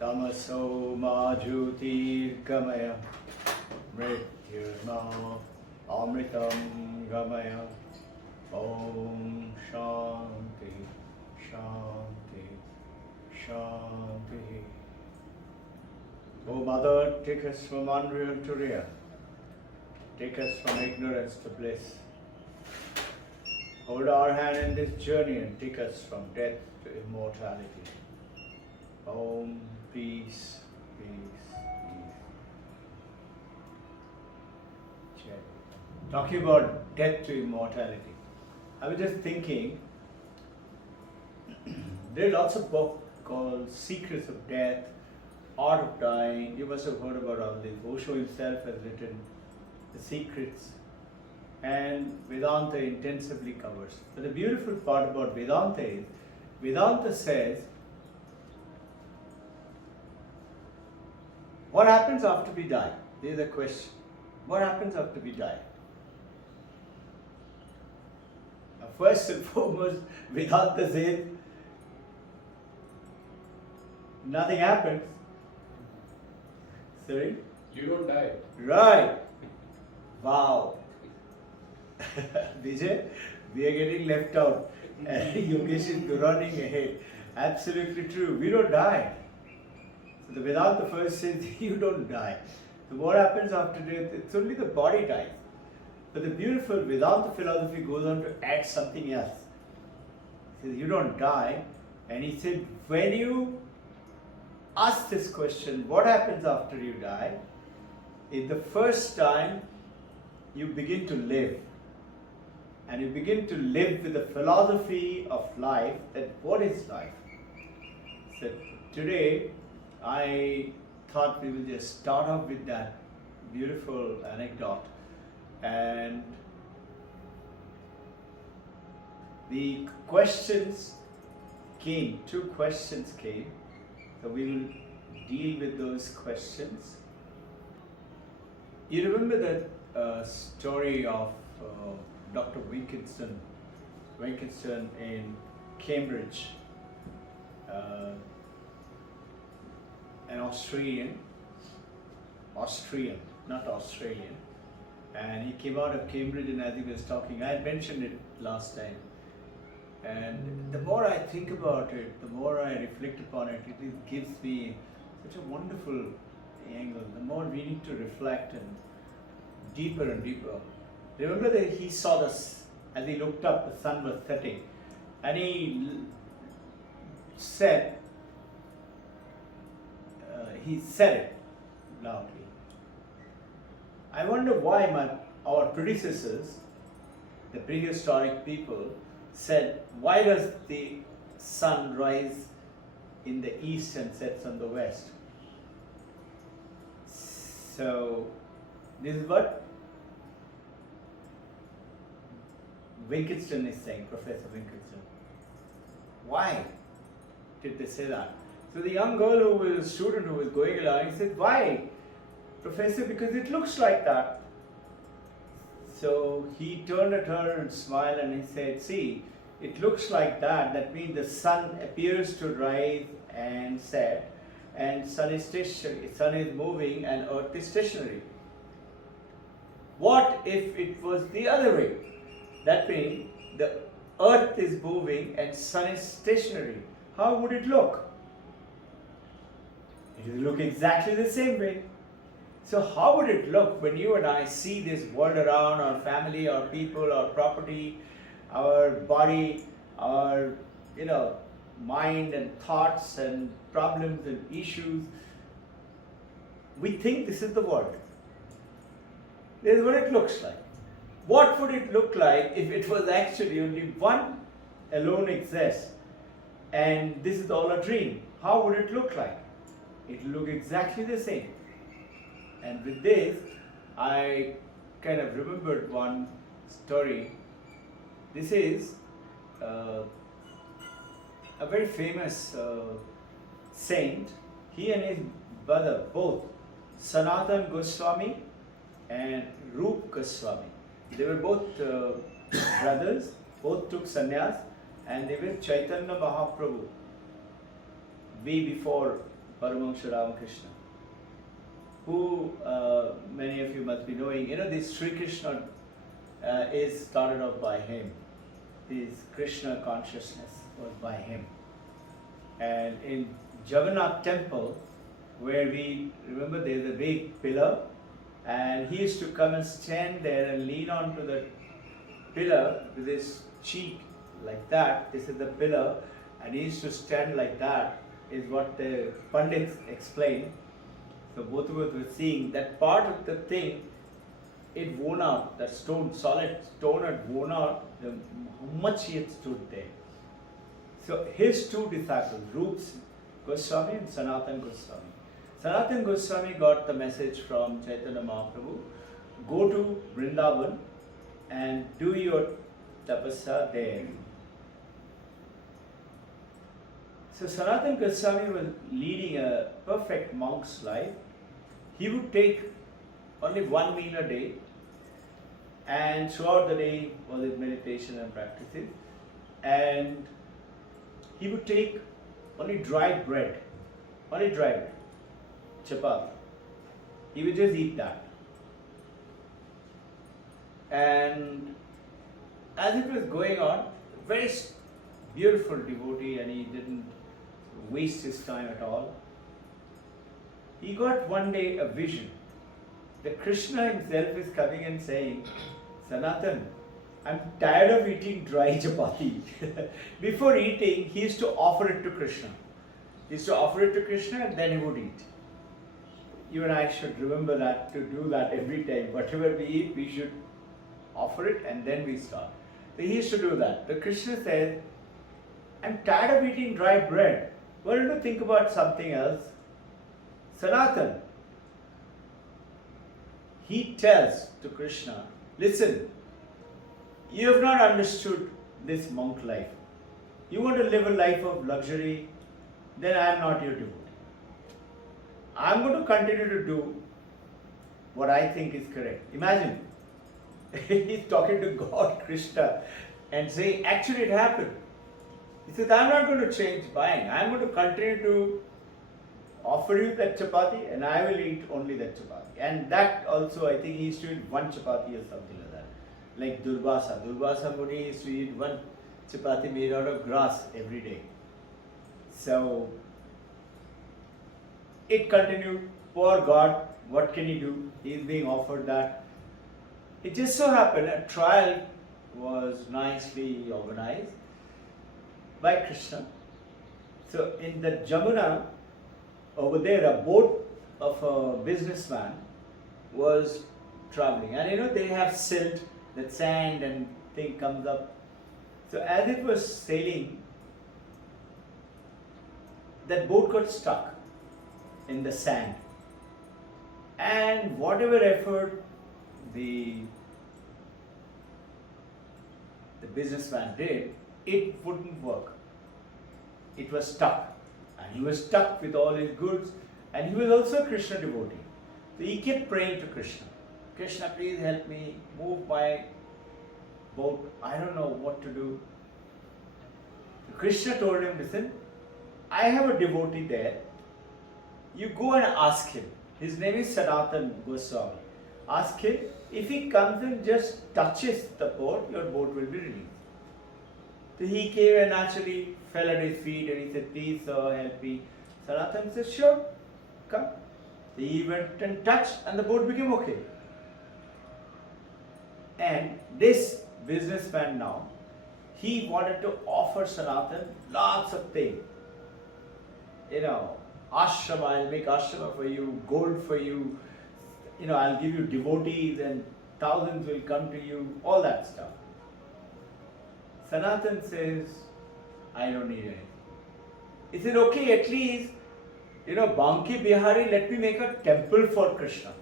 Tamaso ma jyotirgamaya mrityurma amritam gamaya. Om Shanti Shanti Shanti. O Mother, take us from unreal to real. Take us from ignorance to bliss. Hold our hand in this journey and take us from death to immortality. Om, peace, peace, peace. Talking about death to immortality. I was just thinking, there are lots of books called Secrets of Death, Art of Dying. You must have heard about all this. Osho himself has written The Secrets, and Vedanta intensively covers. But the beautiful part about Vedanta is, Vedanta says, what happens after we die? This is the question. What happens after we die? Now, first and foremost, Vedanta says, nothing happens. Sorry? You don't die. Right. Wow. Vijay, we are getting left out. And Yogesh is running ahead. Absolutely true. We don't die. So the Vedanta first says you don't die. So what happens after death? It's only the body dies. But the beautiful Vedanta philosophy goes on to add something else. He says you don't die. And he said when you ask this question, what happens after you die? In the first time you begin to live. And you begin to live with the philosophy of life, that what is life? So today, I thought we will just start off with that beautiful anecdote. And the questions came, 2 questions came. So we will deal with those questions. You remember that story of Dr. Wilkinson in Cambridge, an Australian, not Australian, and he came out of Cambridge, and as he was talking, I had mentioned it last time, and the more I think about it, the more I reflect upon it, it gives me such a wonderful angle. The more we need to reflect and deeper and deeper. Remember that he saw this, as he looked up, the sun was setting, and he said it loudly. I wonder why our predecessors, the prehistoric people, said, why does the sun rise in the east and sets on the west? So, this is what Wilkinson is saying, Professor Wilkinson. Why did they say that? So the young girl who was a student who was going along, he said, why, Professor? Because it looks like that. So he turned at her and smiled and he said, see, it looks like that. That means the sun appears to rise and set, and sun is stationary. Sun is moving and earth is stationary. What if it was the other way? That means the earth is moving and sun is stationary. How would it look? It will look exactly the same way. So how would it look when you and I see this world around, our family, our people, our property, our body, our mind and thoughts and problems and issues? We think this is the world. This is what it looks like. What would it look like if it was actually only one alone exists and this is all a dream? How would it look like? It will look exactly the same. And with this, I kind of remembered one story. This is a very famous saint. He and his brother, both Sanatan Goswami and Rup Goswami. They were both brothers, both took sannyas, and they were Chaitanya Mahaprabhu way before Paramahansa Ramakrishna, who many of you must be knowing. This Sri Krishna is started off by him. This Krishna consciousness was by him. And in Jagannath temple, where we remember there's a big pillar, and he used to come and stand there and lean onto the pillar with his cheek like that. This is the pillar, and he used to stand like that, is what the Pandits explain. So both of us were seeing that part of the thing, it worn out, that stone, solid stone had worn out, how much he had stood there. So his two disciples, Rup Goswami and Sanatan Goswami. Sanatan Goswami got the message from Chaitanya Mahaprabhu, go to Vrindavan and do your tapasya there. So Sanatan Goswami was leading a perfect monk's life. He would take only one meal a day, and throughout the day was his meditation and practices. And he would take only dried bread, chapati. He would just eat that. And as it was going on, very beautiful devotee, and he didn't waste his time at all. He got one day a vision. The Krishna himself is coming and saying, Sanatan, I'm tired of eating dry chapati. Before eating, he used to offer it to Krishna. He used to offer it to Krishna and then he would eat. You and I should remember that, to do that every time. Whatever we eat, we should offer it and then we start. So he used to do that. The Krishna said, I'm tired of eating dry bread. Why don't you think about something else? Sanatan, he tells to Krishna, listen, you have not understood this monk life. You want to live a life of luxury, then I am not your devotee. I am going to continue to do what I think is correct. Imagine, he's talking to God, Krishna, and saying, actually it happened. He says, I am not going to change buying. I am going to continue to offer you that chapati and I will eat only that chapati. And that also, I think he used to eat one chapati or something like that. Like Durvasa. Durvasa Muni used to eat one chapati made out of grass every day. So, it continued. Poor God, what can he do? He is being offered that. It just so happened a trial was nicely organized by Krishna. So, in the Jamuna, over there, a boat of a businessman was traveling. And they have silt, that sand and thing comes up. So as it was sailing, that boat got stuck in the sand. And whatever effort the businessman did, it wouldn't work. It was stuck. And he was stuck with all his goods, and he was also a Krishna devotee. So he kept praying to Krishna. Krishna, please help me move my boat. I don't know what to do. So Krishna told him, listen, I have a devotee there. You go and ask him. His name is Sanatan Goswami. Ask him, if he comes and just touches the boat, your boat will be released. So he came and actually fell at his feet and he said, please sir, help me. Sanatan said, sure, come. So he went and touched and the boat became okay. And this businessman now, he wanted to offer Sanatan lots of things. Ashrama, I'll make ashrama for you, gold for you, I'll give you devotees and thousands will come to you, all that stuff. Sanatan says, I don't need anything. He said, okay, at least, Banki Bihari, let me make a temple for Krishna.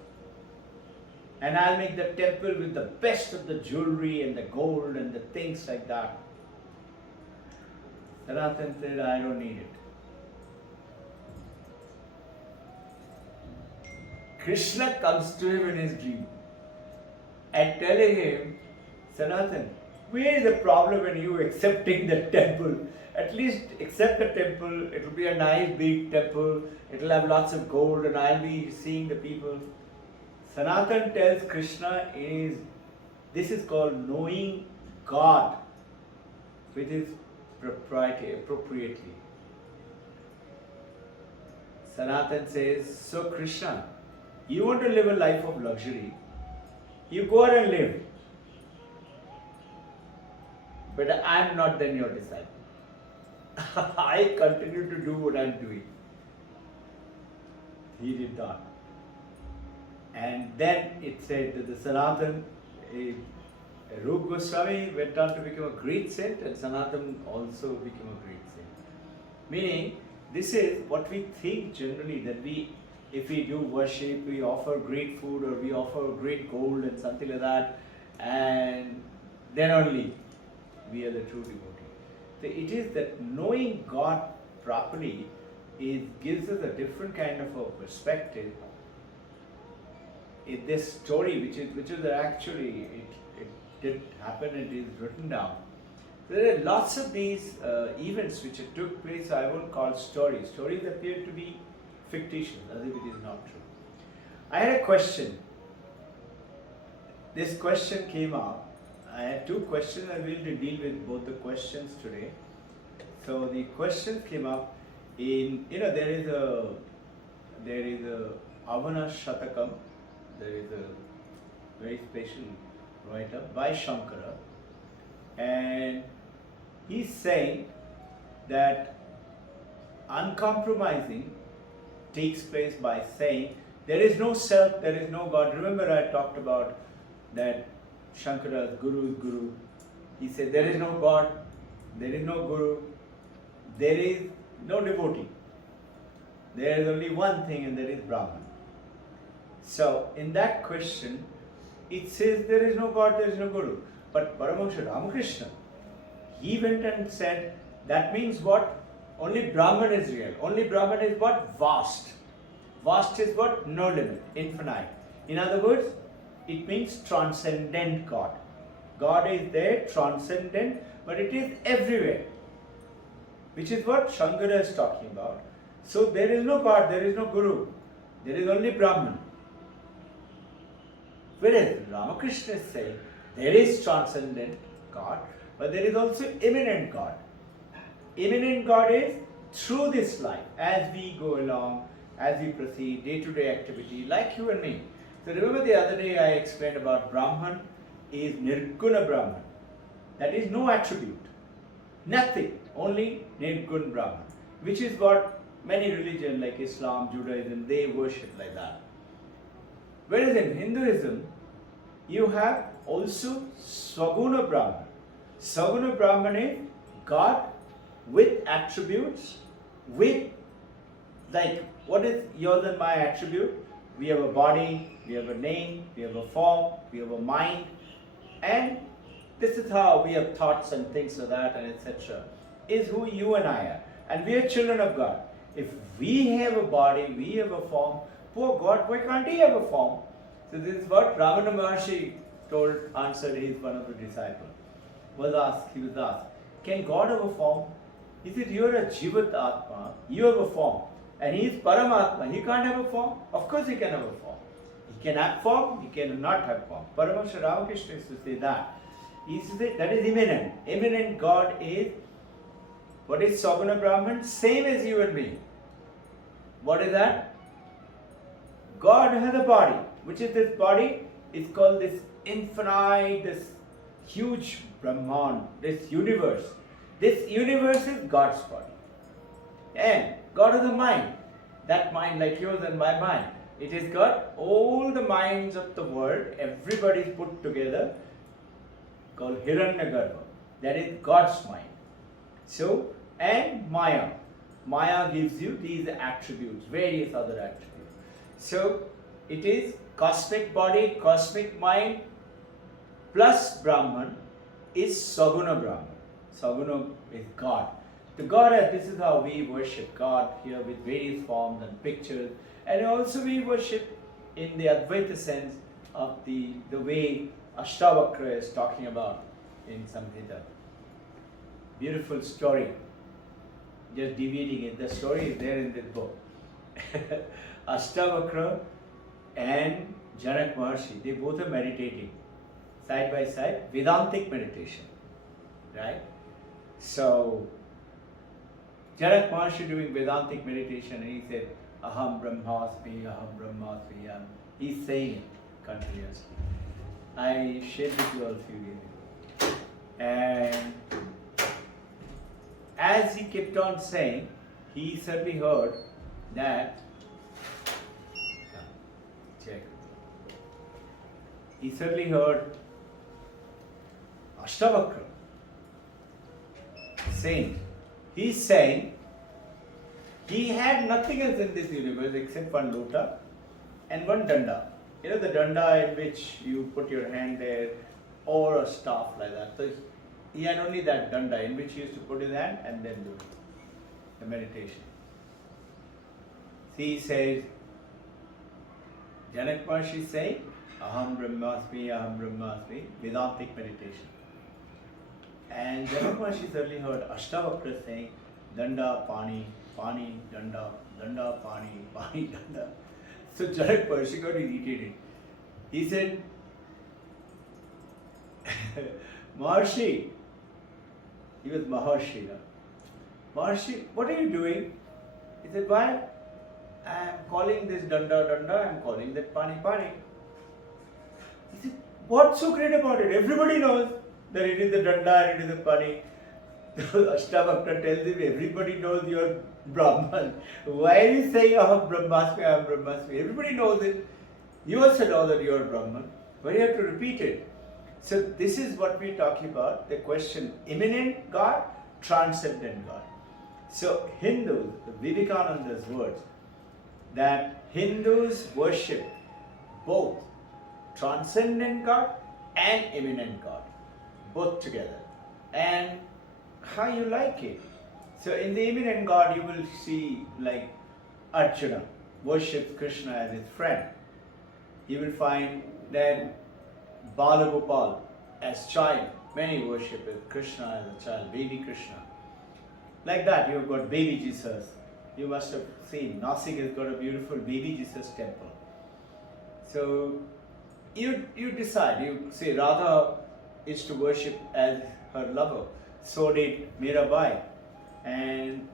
And I'll make the temple with the best of the jewelry and the gold and the things like that. Sanatan said, I don't need it. Krishna comes to him in his dream and telling him, Sanatan, where is the problem in you accepting the temple At least accept the temple. It will be a nice big temple. It will have lots of gold, and I'll be seeing the people. Sanatan tells Krishna this is called knowing God with his appropriately. Sanatan says, so Krishna, you want to live a life of luxury, you go out and live. But I am not then your disciple. I continue to do what I am doing. He did not. And then it said that the Sanatan, Robbin Ghosh went on to become a great saint, and Sanatan also became a great saint. Meaning, this is what we think generally, that if we do worship, we offer great food or we offer great gold and something like that, and then only we are the true devotee. So it is that knowing God properly gives us a different kind of a perspective. In this story, which is actually it did happen, it is written down. There are lots of these events which took place. I won't call stories. Stories appear to be fictitious, as if it is not true. I had a question. This question came up. I had two questions. I will deal with both the questions today. So the questions came up in, there is a Avana Shatakam. There is a very special writer by Shankara, and he's saying that uncompromising takes place by saying there is no self, there is no God. Remember I talked about that Shankara's Guru is Guru. He said there is no God, there is no Guru, there is no devotee. There is only one thing, and that is Brahman. So, in that question, it says there is no God, there is no Guru. But Paramahansa Ramakrishna, he went and said, that means what? Only Brahman is real. Only Brahman is what? Vast. Vast is what? No limit, infinite. In other words, it means transcendent God. God is there, transcendent, but it is everywhere. Which is what Shankara is talking about. So, there is no God, there is no Guru. There is only Brahman. Whereas Ramakrishna is saying there is transcendent God, but there is also immanent God. Immanent God is through this life, as we go along, as we proceed, day-to-day activity, like you and me. So remember the other day I explained about Brahman is Nirguna Brahman. That is no attribute, nothing, only Nirguna Brahman, which is what many religions like Islam, Judaism, they worship like that. Whereas in Hinduism, you have also Svaguna Brahman. Svaguna Brahman is God with attributes, with, like, what is yours and my attribute? We have a body, we have a name, we have a form, we have a mind, and this is how we have thoughts and things like that, and etc. Is who you and I are. And we are children of God. If we have a body, we have a form, poor God, why can't he have a form? So this is what Ravana Maharshi answered. He is one of the disciples. He was asked, can God have a form? He said, you are a Jivat Atma, you have a form. And he is Paramatma, he can't have a form? Of course he can have a form. He can have form, he cannot have form. Paramahansa Ramakrishna used to say that. He said that is immanent. Immanent God is, what is Svaguna Brahman? Same as you and me. What is that? God has a body. Which is this body? It's called this infinite, this huge Brahman, this universe. This universe is God's body. And God has a mind. That mind like yours and my mind. It has got all the minds of the world, everybody is put together, called Hiranyagarbha. That is God's mind. So, and Maya. Maya gives you these attributes, various other attributes. So, it is cosmic body, cosmic mind, plus Brahman is Saguna Brahman. Saguna is God. The Godhead, this is how we worship God here with various forms and pictures. And also we worship in the Advaita sense of the way Ashtavakra is talking about in Samhita. Beautiful story. just deviating it. The story is there in this book. Ashtavakra and Janak Maharshi, they both are meditating side by side, Vedantic meditation, right? So, Janak Maharshi doing Vedantic meditation, and he said, Aham Brahmasmi, Aham Brahmasmi, he's saying it continuously. I shared with you all a few days ago. And as he kept on saying, he suddenly heard that, check, he suddenly heard Ashtavakra, saint. He's saying he had nothing else in this universe except one lota and one danda. You know the danda in which you put your hand there, or a staff like that. So he had only that danda in which he used to put his hand and then do the meditation. See, he says, Janak Maharshi is saying, Aham Brahmasmi, Vedantic meditation. And Janak Maharshi suddenly heard Ashtavakra saying, Danda, Pani, Pani, Danda, Danda, Pani, Pani, Danda. So Janak Maharshi got irritated. He said, Maharshi, he was Maharshi now. Maharshi, what are you doing? He said, why? I am calling this Danda, Danda, I am calling that Pani, Pani. He said, what's so great about it? Everybody knows that it is the Danda and it is the Pani. Ashtavakra tells him, everybody knows you are Brahman. Why are you saying Aham Brahmasmi, Aham Brahmasmi? Everybody knows it. You also know that you are Brahman. Why do you have to repeat it? So this is what we're talking about, the question, immanent God, transcendent God. So Hindus, Vivekananda's words, that Hindus worship both transcendent God and immanent God, both together. And how you like it. So in the immanent God you will see like Arjuna worships Krishna as his friend. You will find that Balagopal as child, many worship Krishna as a child, baby Krishna. Like that, you've got baby Jesus. You must have seen, Nasik has got a beautiful baby Jesus temple. So you decide, you say Radha is to worship as her lover. So did Mirabai. And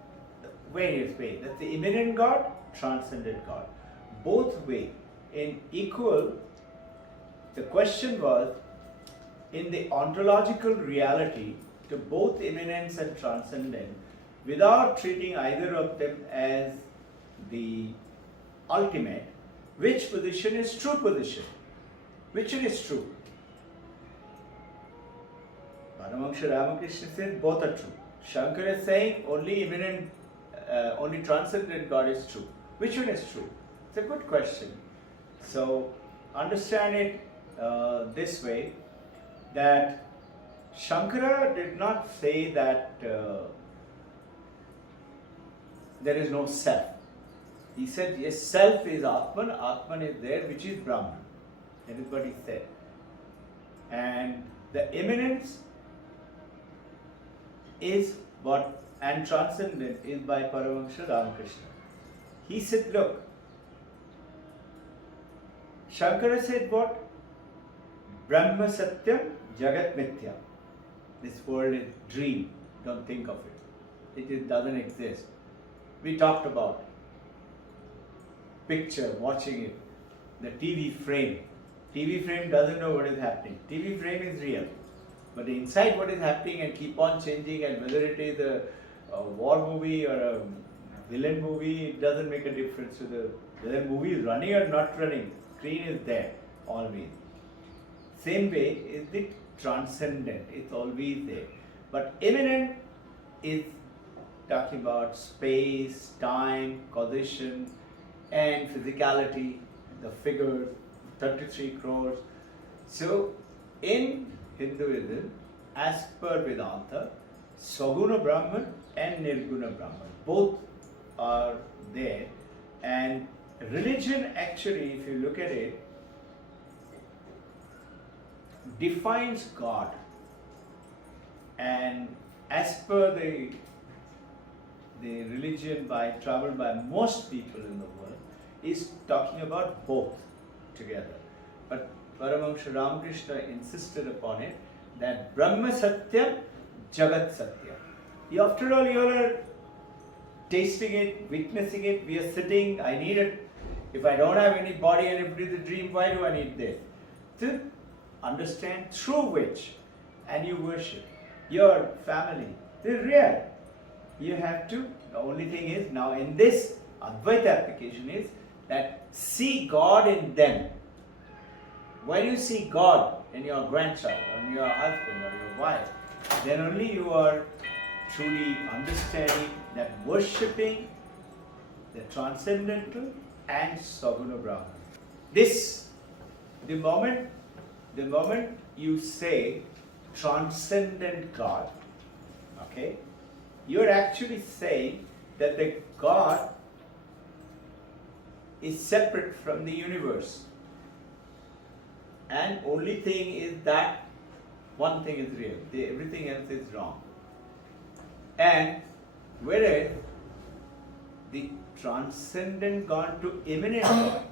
various ways. That's the immanent God, transcendent God. Both ways in equal. The question was, in the ontological reality, to both immanence and transcendent, without treating either of them as the ultimate, which position is true position? Which one is true? Paramahansa Ramakrishna says both are true. Shankara is saying only immanent, only transcendent God is true. Which one is true? It's a good question. So understand it this way, that Shankara did not say that there is no self. He said, yes, self is Atman, Atman is there, which is Brahman. That is what he said. And the immanence is what, and transcendent is by Paramahansa Ramakrishna. He said, look, Shankara said what? Brahma Satyam Jagat Mithya. This world is dream. Don't think of it. It doesn't exist. We talked about picture, watching it, the TV frame. TV frame doesn't know what is happening. TV frame is real. But inside what is happening and keep on changing, and whether it is a war movie or a villain movie, it doesn't make a difference to the whether movie is running or not running. Screen is there always. Same way is the transcendent. It's always there. But immanent is talking about space, time, causation, and physicality, the figure, 33 crores. So in Hinduism, as per Vedanta, Saguna Brahman and Nirguna Brahman, both are there. And religion actually, if you look at it, defines God. And as per the the religion traveled by most people in the world, is talking about both together. But Paramahamsa Ramakrishna insisted upon it that Brahma Satyam, Jagat Satyam. After all, you all are tasting it, witnessing it. We are sitting, I need it. If I don't have any body and if it is a dream, why do I need this? To understand through which, and you worship your family, they're real. You have to, the only thing is, now in this Advaita application is that see God in them. When you see God in your grandchild, or in your husband, or your wife, then only you are truly understanding that worshipping the transcendental and Saguna Brahman. This, the moment you say transcendent God, okay, you're actually saying that the God is separate from the universe. And only thing is that one thing is real, everything else is wrong. And whereas the transcendent gone to immanent God,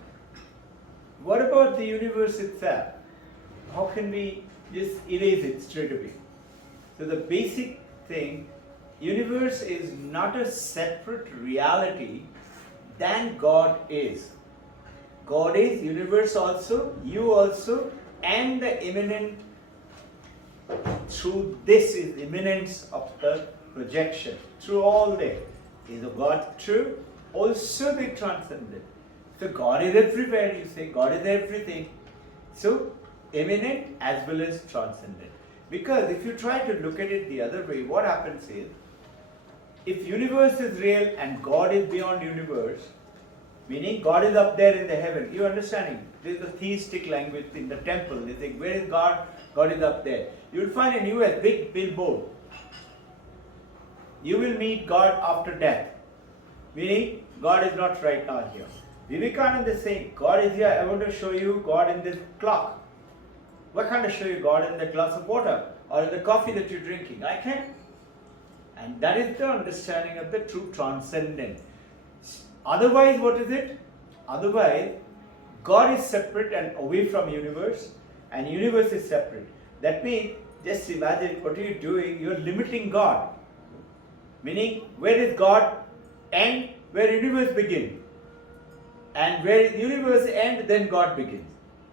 what about the universe itself? How can we just erase it straight away? So the basic thing, universe is not a separate reality than God is. God is, universe also, you also, and the immanent, through this is immanence of the projection. Through all that is a God true, also the transcendent. So God is everywhere, you say, God is everything. So immanent as well as transcendent. Because if you try to look at it the other way, what happens is, if universe is real and God is beyond universe, meaning God is up there in the heaven, you understanding? This is the theistic language in the temple. They say, where is God? God is up there. You will find in US big billboard. You will meet God after death. Meaning, God is not right now here. Vivekananda is saying, God is here, I want to show you God in this clock. Why can't I show you God in the glass of water or in the coffee that you're drinking? I can. And that is the understanding of the true transcendent. Otherwise, what is it? Otherwise, God is separate and away from universe, and universe is separate. That means, just imagine what are you doing? You're limiting God. Meaning, where is God end? Where universe begins. And where universe ends, then God begins.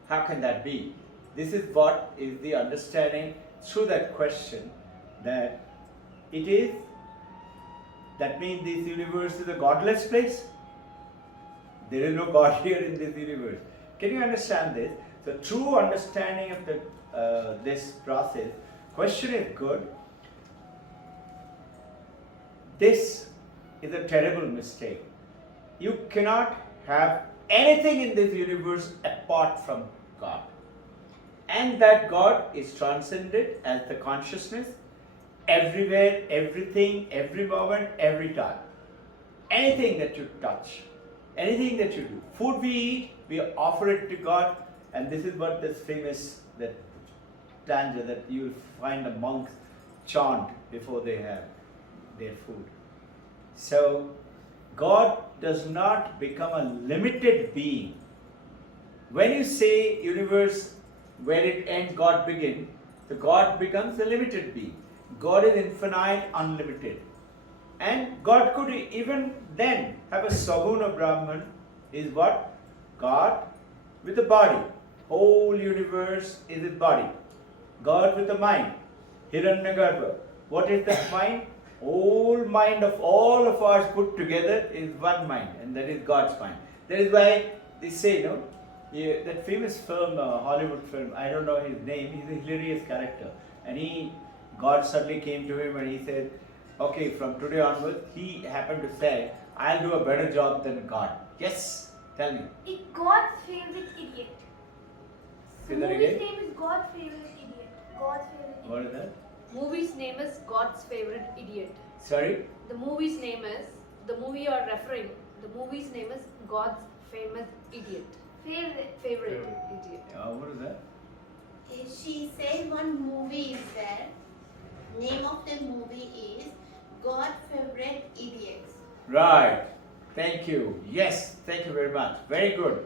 How can that be? This is what is the understanding through that question, that it is, that means this universe is a godless place. There is no God here in this universe. Can you understand this? The true understanding of the this process, question is good. This is a terrible mistake. You cannot have anything in this universe apart from God. And that God is transcendent as the consciousness, everywhere, everything, every moment, every time. Anything that you touch, anything that you do. Food we eat, we offer it to God, and this is what this famous, that stanza that you will find the monks chant before they have their food. So, God does not become a limited being. When you say universe, where it ends, God begins, so God becomes a limited being. God is infinite, unlimited. And God could even then have a Saguna Brahman, is what? God with the body. Whole universe is a body. God with the mind. Hiranyagarbha. What is that mind? Whole mind of all of ours put together is one mind, and that is God's mind. That is why they say, no, that famous film, Hollywood film, I don't know his name, he's a hilarious character. And God suddenly came to him and he said, okay, from today onwards, he happened to say, I'll do a better job than God. Yes, tell me. It's God's favorite idiot. The movie's name is God's favorite idiot. God's favorite idiot. What is that? Movie's name is God's Favorite Idiot. Sorry? The movie's name is, the movie you're referring, the movie's name is God's Famous Idiot. Favorite Idiot. What is that? She said one movie is there. Name of the movie is God's favorite idiots. Right. Thank you. Yes, thank you very much. Very good.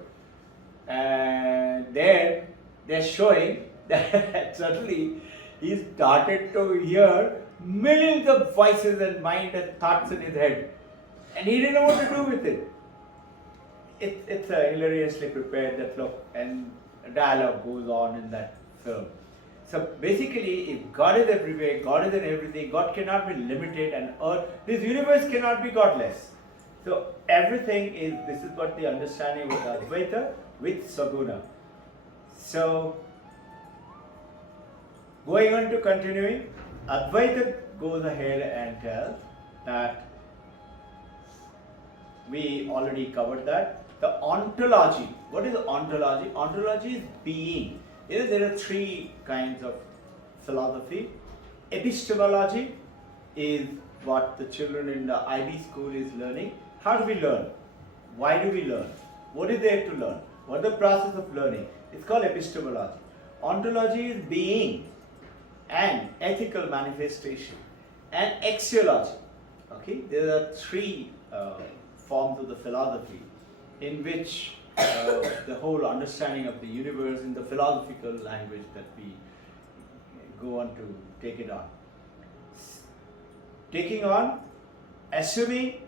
And there they're showing that suddenly he started to hear millions of voices and mind and thoughts in his head. And he didn't know what to do with it. It's hilariously prepared, that look, and a dialogue goes on in that film. So basically, if God is everywhere, God is in everything, God cannot be limited, and earth, this universe cannot be godless. So everything is, this is what the understanding with Advaita with Saguna. So going on to continuing, Advaita goes ahead and tells that we already covered that. The ontology. What is ontology? Ontology is being. There are three kinds of philosophy. Epistemology is what the children in the IB school is learning. How do we learn? Why do we learn? What is there to learn? What is the process of learning? It's called epistemology. Ontology is being and ethical manifestation and axiology. Okay, there are three forms of the philosophy in which the whole understanding of the universe in the philosophical language that we go on to take it on. Taking on, assuming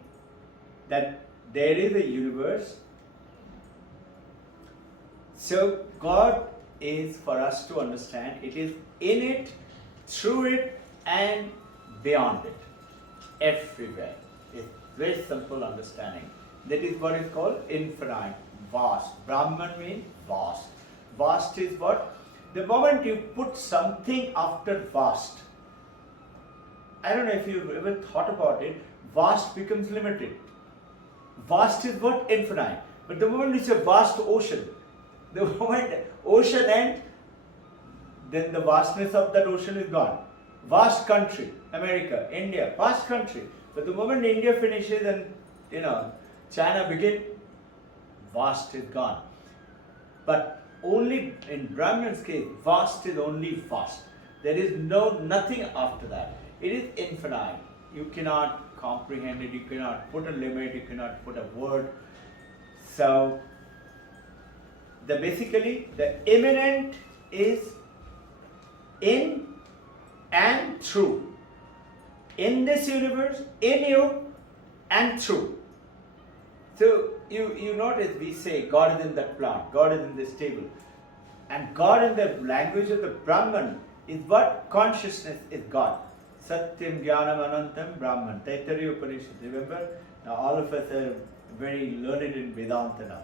that there is a universe. So God is, for us to understand, it is in it, through it, and beyond it, everywhere. It's very simple understanding. That is what is called infinite, vast. Brahman means vast. Vast is what? The moment you put something after vast, I don't know if you've ever thought about it, vast becomes limited. Vast is what? Infinite. But the moment it's a vast ocean, the moment ocean ends, then the vastness of that ocean is gone. Vast country, America, India, vast country. But the moment India finishes and, China begins, vast is gone. But only in Brahman's case, vast is only vast. There is nothing after that. It is infinite. You cannot comprehend it, you cannot put a limit, you cannot put a word. So, basically, the immanent is in and through. In this universe, in you and through. So you notice we say God is in that plant, God is in this table. And God in the language of the Brahman is what? Consciousness is God. Satyam Jnanam Anantam Brahman. Taittiriya Upanishad. Remember? Now all of us are very learned in Vedanta now.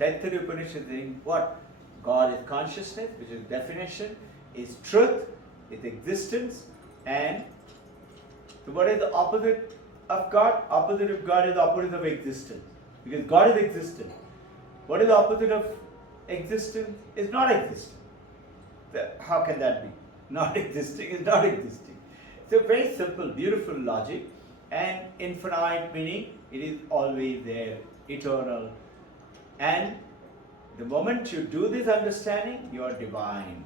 Taittiriya Upanishad is saying what? God is consciousness, which is definition, is truth, is existence, and so what is the opposite of God? Opposite of God is the opposite of existence. Because God is existent. What is the opposite of existence? Is not existing. How can that be? Not existing is not existing. So very simple, beautiful logic, and infinite meaning it is always there, eternal. And the moment you do this understanding, you are divine.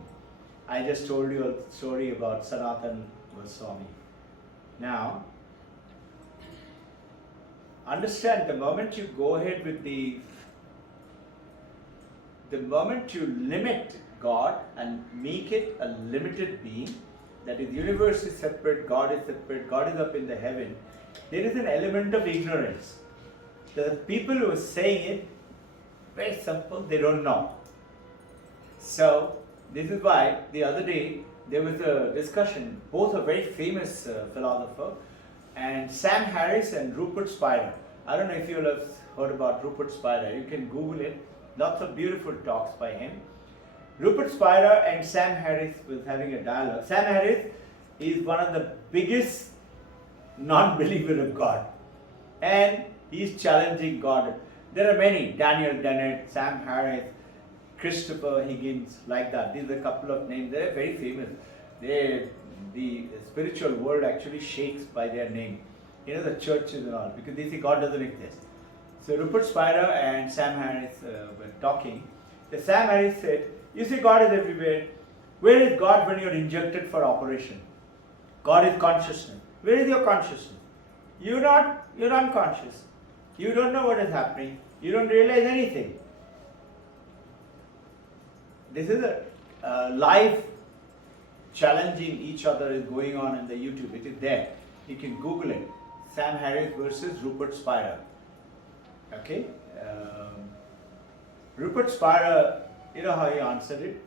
I just told you a story about Sanatana Goswami. Now, understand the moment you go ahead with the moment you limit God and make it a limited being, that is, universe is separate, God is up in the heaven, there is an element of ignorance. The people who are saying it, very simple, they don't know. So, this is why the other day there was a discussion, both are very famous philosopher, and Sam Harris and Rupert Spira. I don't know if you all have heard about Rupert Spira, you can Google it, lots of beautiful talks by him. Rupert Spira and Sam Harris was having a dialogue. Sam Harris is one of the biggest non-believer of God, and he is challenging God. There are many, Daniel Dennett, Sam Harris, Christopher Higgins, like that. These are a couple of names. They are very famous. The spiritual world actually shakes by their name. The churches and all, because they say God doesn't exist. So Rupert Spira and Sam Harris were talking. So Sam Harris said, you see God is everywhere. Where is God when you're injected for operation? God is consciousness. Where is your consciousness? You're unconscious. You don't know what is happening. You don't realize anything. This is a live challenging each other is going on in the YouTube. It is there. You can Google it. Sam Harris versus Rupert Spira. Okay? Rupert Spira, you know how he answered it?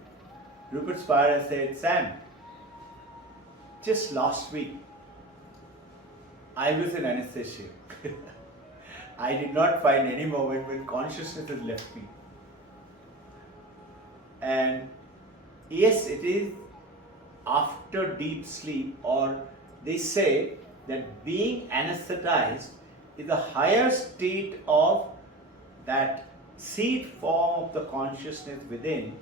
Rupert Spira said, Sam, just last week, I was in anesthesia. I did not find any moment when consciousness has left me. And yes, it is after deep sleep, or they say that being anesthetized is a higher state of that seed form of the consciousness within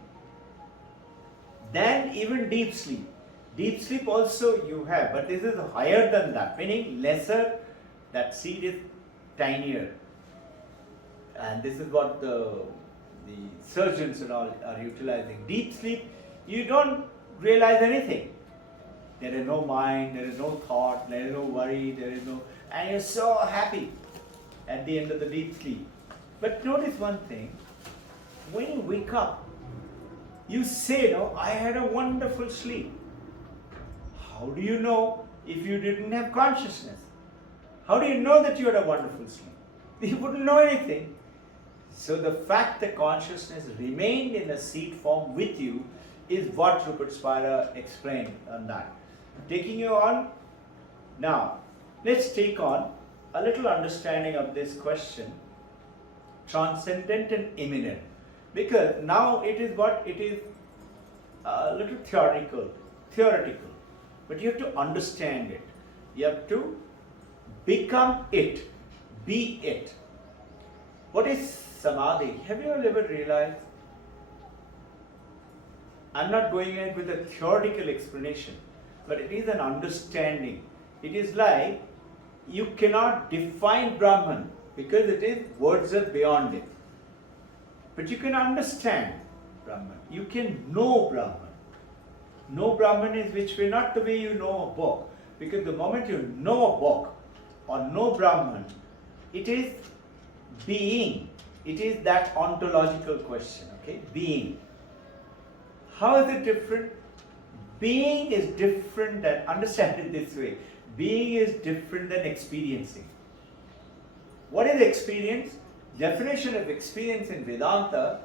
than even deep sleep. Deep sleep also you have, but this is higher than that, meaning lesser, that seed is tinier. And this is what the surgeons and all are utilizing. Deep sleep, you don't realize anything. There is no mind, there is no thought, there is no worry, there is no, and you're so happy at the end of the deep sleep. But notice one thing, when you wake up, you say, no, I had a wonderful sleep. How do you know if you didn't have consciousness? How do you know that you had a wonderful sleep? You wouldn't know anything. So the fact that consciousness remained in a seed form with you is what Rupert Spira explained on that. Taking you on, now let's take on a little understanding of this question, transcendent and immanent. Because now it is what it is, a little theoretical, but you have to understand it. You have to become it, be it. What is samadhi? Have you ever realized? I'm not going in with a theoretical explanation, but it is an understanding. It is like you cannot define Brahman because it is words are beyond it. But you can understand Brahman. You can know Brahman. Know Brahman is which way, not the way you know a book. Because the moment you know a book or know Brahman, it is being. It is that ontological question, okay? Being. How is it different? Being is different than, understand it this way, being is different than experiencing. What is experience? Definition of experience in Vedanta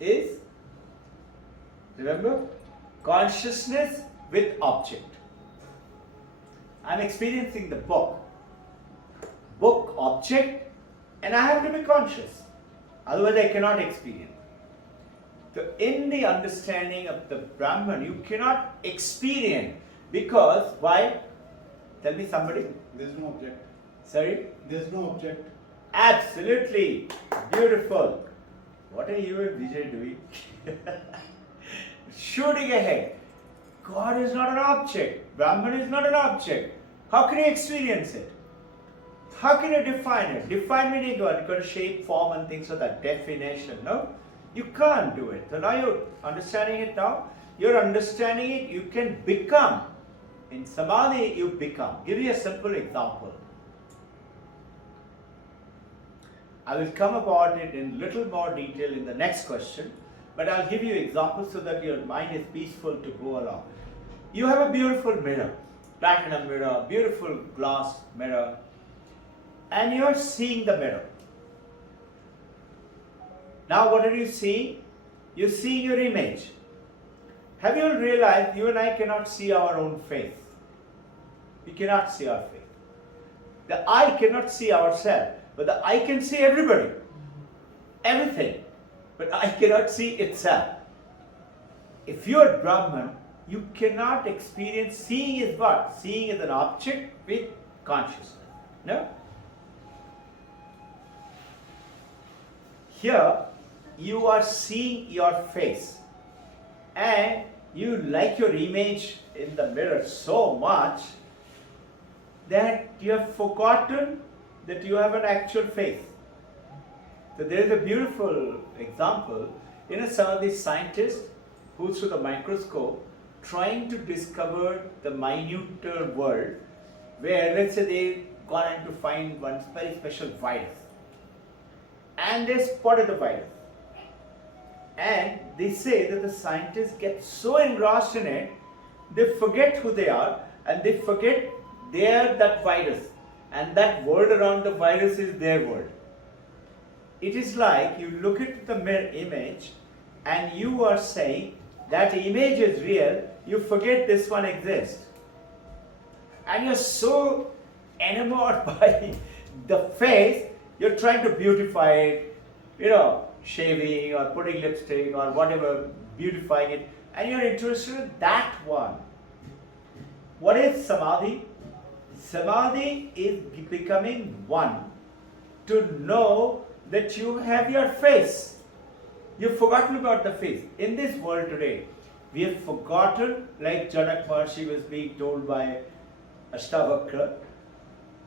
is, remember, consciousness with object. I am experiencing the book, object, and I have to be conscious. Otherwise I cannot experience. So in the understanding of the Brahman, you cannot experience because, why? Tell me somebody. There's no object. Sorry? There's no object. Absolutely. Beautiful. What are you and Vijay doing? Shooting ahead. God is not an object. Brahman is not an object. How can you experience it? How can you define it? Define meaning God. You've got a shape, form and things of that. Definition. No? You can't do it. So now you're understanding it now. You're understanding it. You can become. In Samadhi, you become. Give you a simple example. I will come about it in little more detail in the next question, but I'll give you examples so that your mind is peaceful to go along. You have a beautiful mirror, platinum mirror, beautiful glass mirror, and you're seeing the mirror. Now what are you seeing? You're seeing your image. Have you realized you and I cannot see our own face? We cannot see our face. The eye cannot see ourselves. But the eye can see everybody, everything, but eye cannot see itself. If you are Brahman, you cannot experience, seeing is what? Seeing is an object with consciousness. No? Here, you are seeing your face and you like your image in the mirror so much that you have forgotten that you have an actual face. So there is a beautiful example. Some of these scientists who through the microscope trying to discover the minuter world where let's say they've gone in to find one very special virus and they spotted the virus. And they say that the scientists get so engrossed in it, they forget who they are and they forget they are that virus, and that world around the virus is their world. It is like you look at the mirror image and you are saying that image is real, you forget this one exists. And you're so enamored by the face, you're trying to beautify it, shaving or putting lipstick or whatever, beautifying it, and you're interested in that one. What is samadhi? Samadhi is becoming one, to know that you have your face. You've forgotten about the face. In this world today, we have forgotten, like Janak Maharshi was being told by Ashtavakra,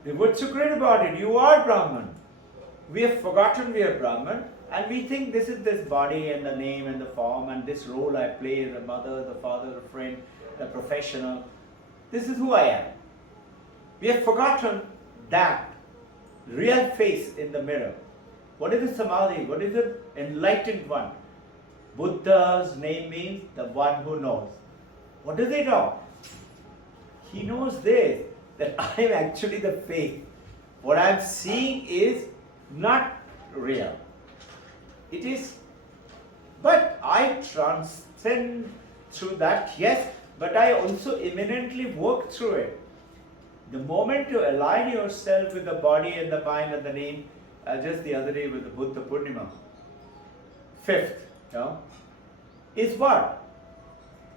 what's so great about it? You are Brahman. We have forgotten we are Brahman, and we think this is this body and the name and the form and this role I play as a mother, the father, the friend, the professional. This is who I am. We have forgotten that real face in the mirror. What is the samadhi? What is the enlightened one? Buddha's name means the one who knows. What does he know? He knows this, that I am actually the face. What I am seeing is not real. It is, but I transcend through that, yes, but I also imminently work through it. The moment you align yourself with the body and the mind and the name, just the other day with the Buddha Purnima, fifth, is what?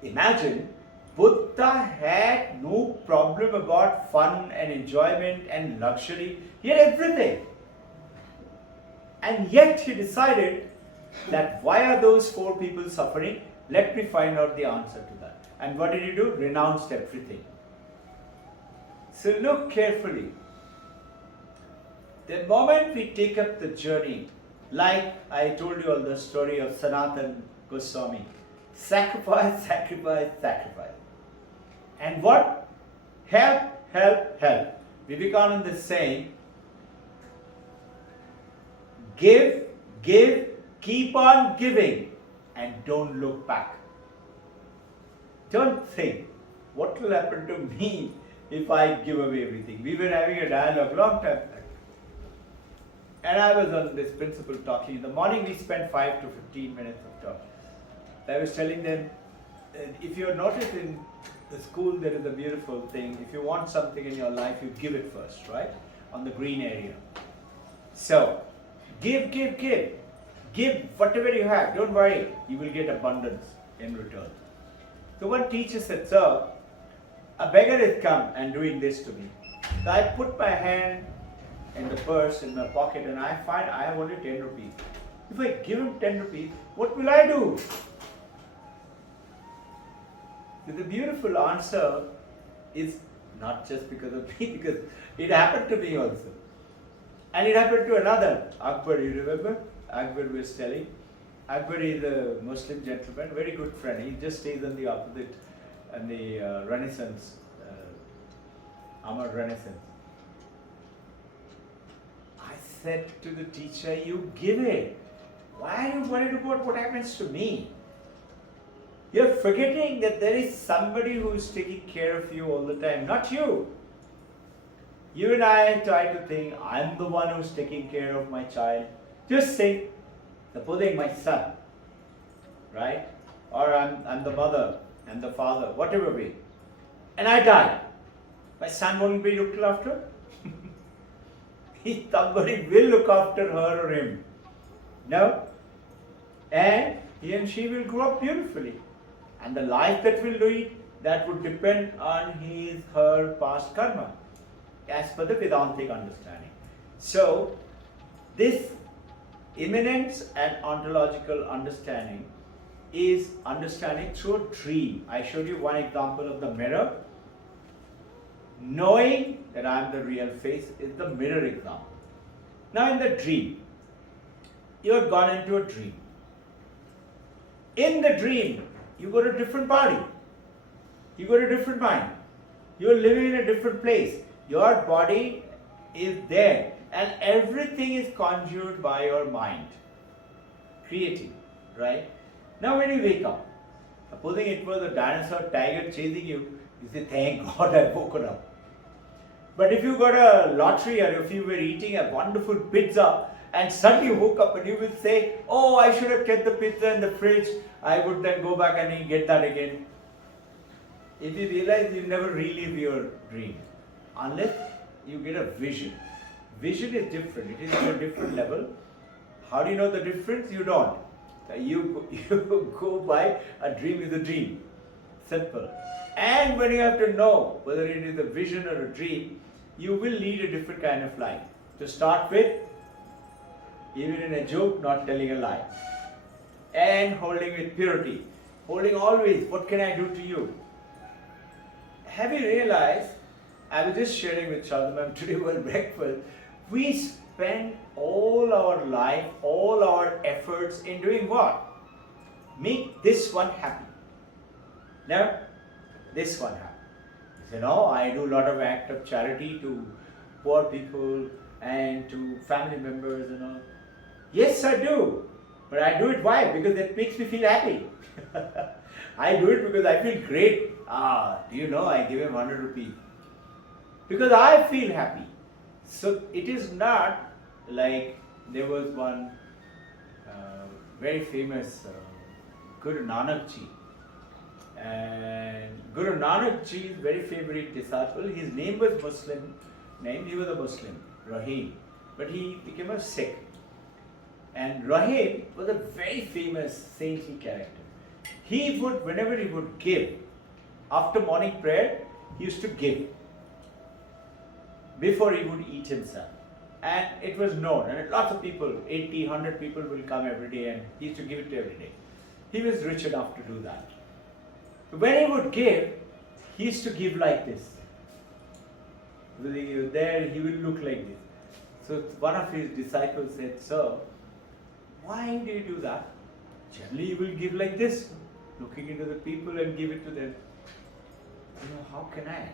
Imagine Buddha had no problem about fun and enjoyment and luxury. He had everything. And yet he decided that why are those four people suffering? Let me find out the answer to that. And what did he do? Renounced everything. So look carefully. The moment we take up the journey, like I told you all the story of Sanatan Goswami, sacrifice, sacrifice, sacrifice. And what? Help, help, help. Vivekananda is saying, give, give, keep on giving, and don't look back. Don't think, what will happen to me if I give away everything? We were having a dialogue long time back. And I was on this principle talking. In the morning we spent 5 to 15 minutes of talk. I was telling them, if you notice in the school there is a beautiful thing. If you want something in your life, you give it first, right? On the green area. So, give, give, give. Give whatever you have. Don't worry. You will get abundance in return. So one teacher said, sir, a beggar has come and doing this to me. So I put my hand in the purse, in my pocket, and I find I have only 10 rupees. If I give him 10 rupees, what will I do? So the beautiful answer is not just because of me, because it happened to me also. And it happened to another, Akbar, you remember? Akbar was telling. Akbar is a Muslim gentleman, very good friend. He just stays on the opposite, on the Renaissance, Amar Renaissance. I said to the teacher, you give it. Why are you worried about what happens to me? You're forgetting that there is somebody who is taking care of you all the time, not you. You and I try to think, I'm the one who's taking care of my child. Just think, supposing my son, right? Or I'm the mother and the father, whatever way. And I die. My son won't be looked after. Somebody will look after her or him. No? And he and she will grow up beautifully. And the life that will lead, that would depend on his, her past karma, as per the Vedantic understanding. So, this immanence and ontological understanding is understanding through a dream. I showed you one example of the mirror. Knowing that I am the real face is the mirror example. Now in the dream, you have gone into a dream. In the dream, you got a different body. You got a different mind. You are living in a different place. Your body is there and everything is conjured by your mind. Creating, right? Now when you wake up, supposing it was a dinosaur tiger chasing you, you say, thank God I woken up. But if you got a lottery or if you were eating a wonderful pizza and suddenly woke up and you will say, oh, I should have kept the pizza in the fridge, I would then go back and get that again. If you realize you never relive your dream, unless you get a vision. Vision is different, it is on a different level. How do you know the difference? You don't. You go by a dream is a dream. Simple. And when you have to know whether it is a vision or a dream, you will lead a different kind of life. To start with, even in a joke, not telling a lie. And holding with purity. Holding always, what can I do to you? Have you realized, I was just sharing with Shaldamam today while breakfast, we spend all our life, all our efforts in doing what? Make this one happy. Now, this one happy. You say, no, I do a lot of act of charity to poor people and to family members and all. Yes, I do. But I do it why? Because it makes me feel happy. I do it because I feel great. Do you know, I give him 100 rupees. Because I feel happy. So it is not like there was one very famous Guru Nanak Ji. And Guru Nanak Ji's very favorite disciple, his name was Muslim name, he was a Muslim, Rahim. But he became a Sikh. And Rahim was a very famous saintly character. He would, whenever he would give, after morning prayer, he used to give before he would eat himself. And it was known, and lots of people, 80, 100 people will come every day and he used to give it every day. He was rich enough to do that. When he would give, he used to give like this. When he was there, he will look like this. So one of his disciples said, sir, why do you do that? Generally you will give like this, looking into the people and give it to them. You know, how can I?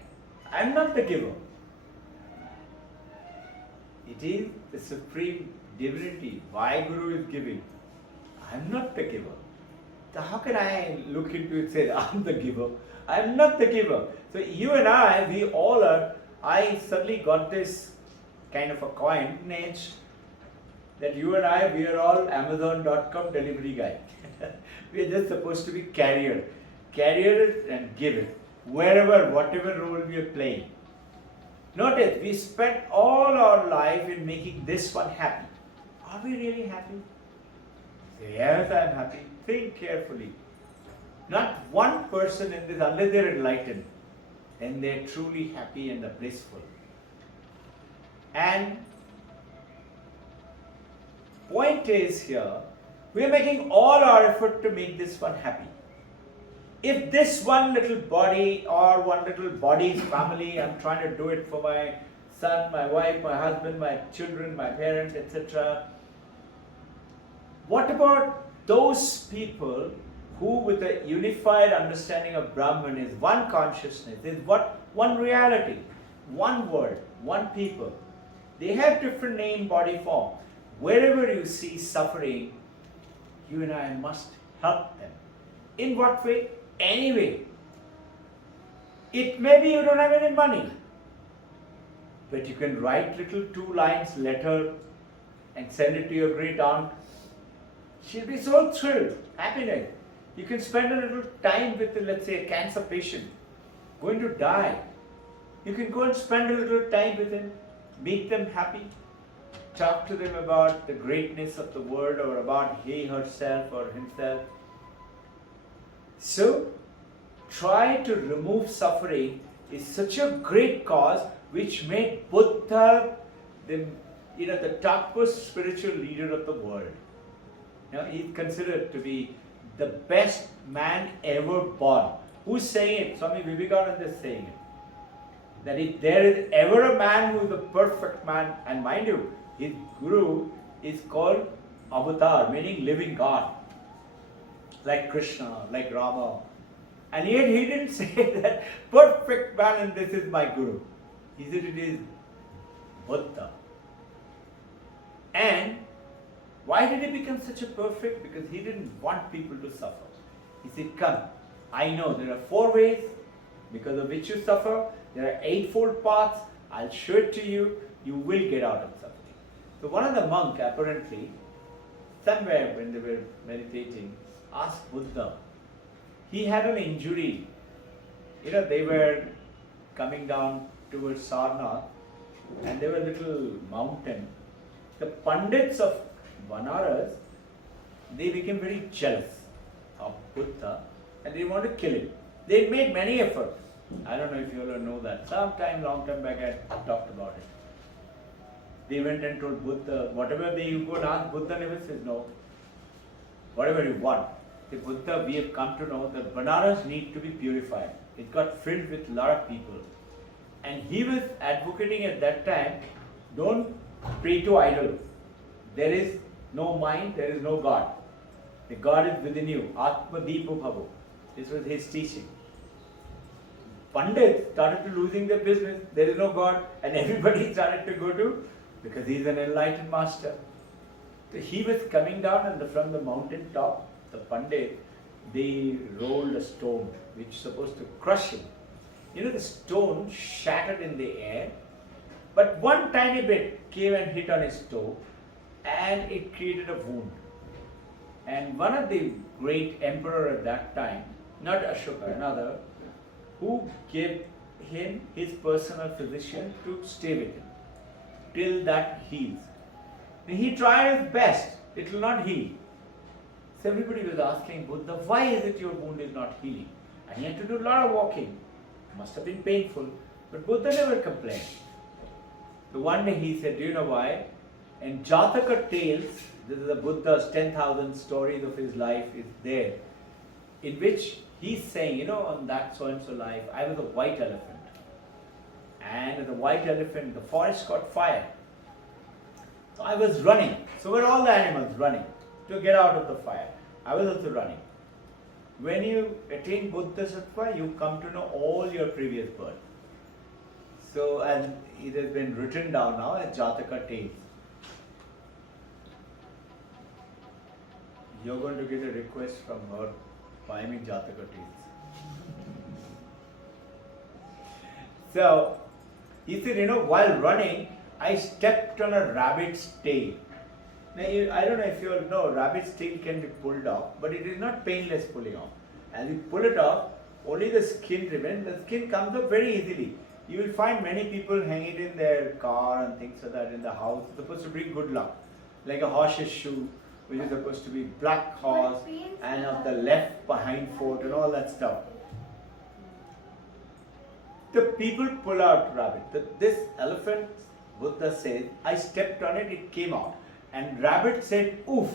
I'm not the giver. It is the supreme divinity. Why Guru is giving? I'm not the giver. So how can I look into it and say, I'm the giver? I'm not the giver. So you and I, we all are, I suddenly got this kind of a coinage that you and I, we are all Amazon.com delivery guy. We are just supposed to be carrier. Carrier it and give it. Wherever, whatever role we are playing. Notice, we spent all our life in making this one happy. Are we really happy? Say, yes, I am happy. Think carefully. Not one person in this, unless they are enlightened, then they are truly happy and blissful. And point is here, we are making all our effort to make this one happy. If this one little body or one little body's family, I'm trying to do it for my son, my wife, my husband, my children, my parents, etc. What about those people who, with a unified understanding of Brahman, is one consciousness, is what? One reality, one world, one people. They have different name, body, form. Wherever you see suffering, you and I must help them. In what way? Any way. It may be you don't have any money, but you can write little 2 lines letter and send it to your great aunt. She'll be so thrilled, happiness. You can spend a little time with, let's say, a cancer patient going to die. You can go and spend a little time with him, make them happy, talk to them about the greatness of the world or about he herself or himself. So, try to remove suffering is such a great cause which made Buddha the topmost spiritual leader of the world. Now, he is considered to be the best man ever born. Who's saying it? Swami Vivekananda is saying it. That if there is ever a man who is the perfect man, and mind you, his guru is called Avatar, meaning living God. Like Krishna, like Rama. And yet he didn't say that perfect man and this is my guru. He said it is Buddha. And why did he become such a perfect? Because he didn't want people to suffer. He said, come, I know there are 4 ways because of which you suffer. There are 8-fold paths. I'll show it to you. You will get out of suffering. So one of the monks apparently, somewhere when they were meditating, asked Buddha. He had an injury. They were coming down towards Sarnath and there was a little mountain. The Pandits of Banaras, they became very jealous of Buddha and they wanted to kill him. They made many efforts. I don't know if you all know that. Long time back I talked about it. They went and told Buddha, whatever you go and ask, Buddha never says no. Whatever you want. The Buddha, we have come to know that Banaras need to be purified. It got filled with a lot of people. And he was advocating at that time, don't pray to idols. There is no mind, there is no God. The God is within you. Atma Deepa Bhavo. This was his teaching. Pandits started to losing their business. There is no God. And everybody started to go to, because he is an enlightened master. So he was coming down and from the mountain top, the Pandit, they rolled a stone which was supposed to crush him. The stone shattered in the air, but one tiny bit came and hit on his toe and it created a wound. And one of the great emperor at that time, not Ashoka, another, who gave him his personal physician to stay with him till that heals. And he tried his best, it will not heal. So everybody was asking Buddha, why is it your wound is not healing? And he had to do a lot of walking. Must have been painful. But Buddha never complained. So one day he said, do you know why? In Jataka tales, this is the Buddha's 10,000 stories of his life is there, in which he's saying, on that so-and-so life, I was a white elephant. And the white elephant, the forest caught fire. So I was running. So were all the animals running to get out of the fire. I was also running. When you attain Buddha Sattva, you come to know all your previous birth. So, and it has been written down now as Jataka tales. You're going to get a request from her, buy me Jataka tales. So, he said, while running, I stepped on a rabbit's tail. Now, I don't know if you all know, rabbit's tail can be pulled off, but it is not painless pulling off. As you pull it off, only the skin remains. The skin comes up very easily. You will find many people hang it in their car and things like that in the house. It's supposed to bring good luck. Like a horse's shoe, which is supposed to be black horse and of the left behind foot and all that stuff. The people pull out rabbit. This elephant, Buddha said, I stepped on it, it came out. And rabbit said, oof.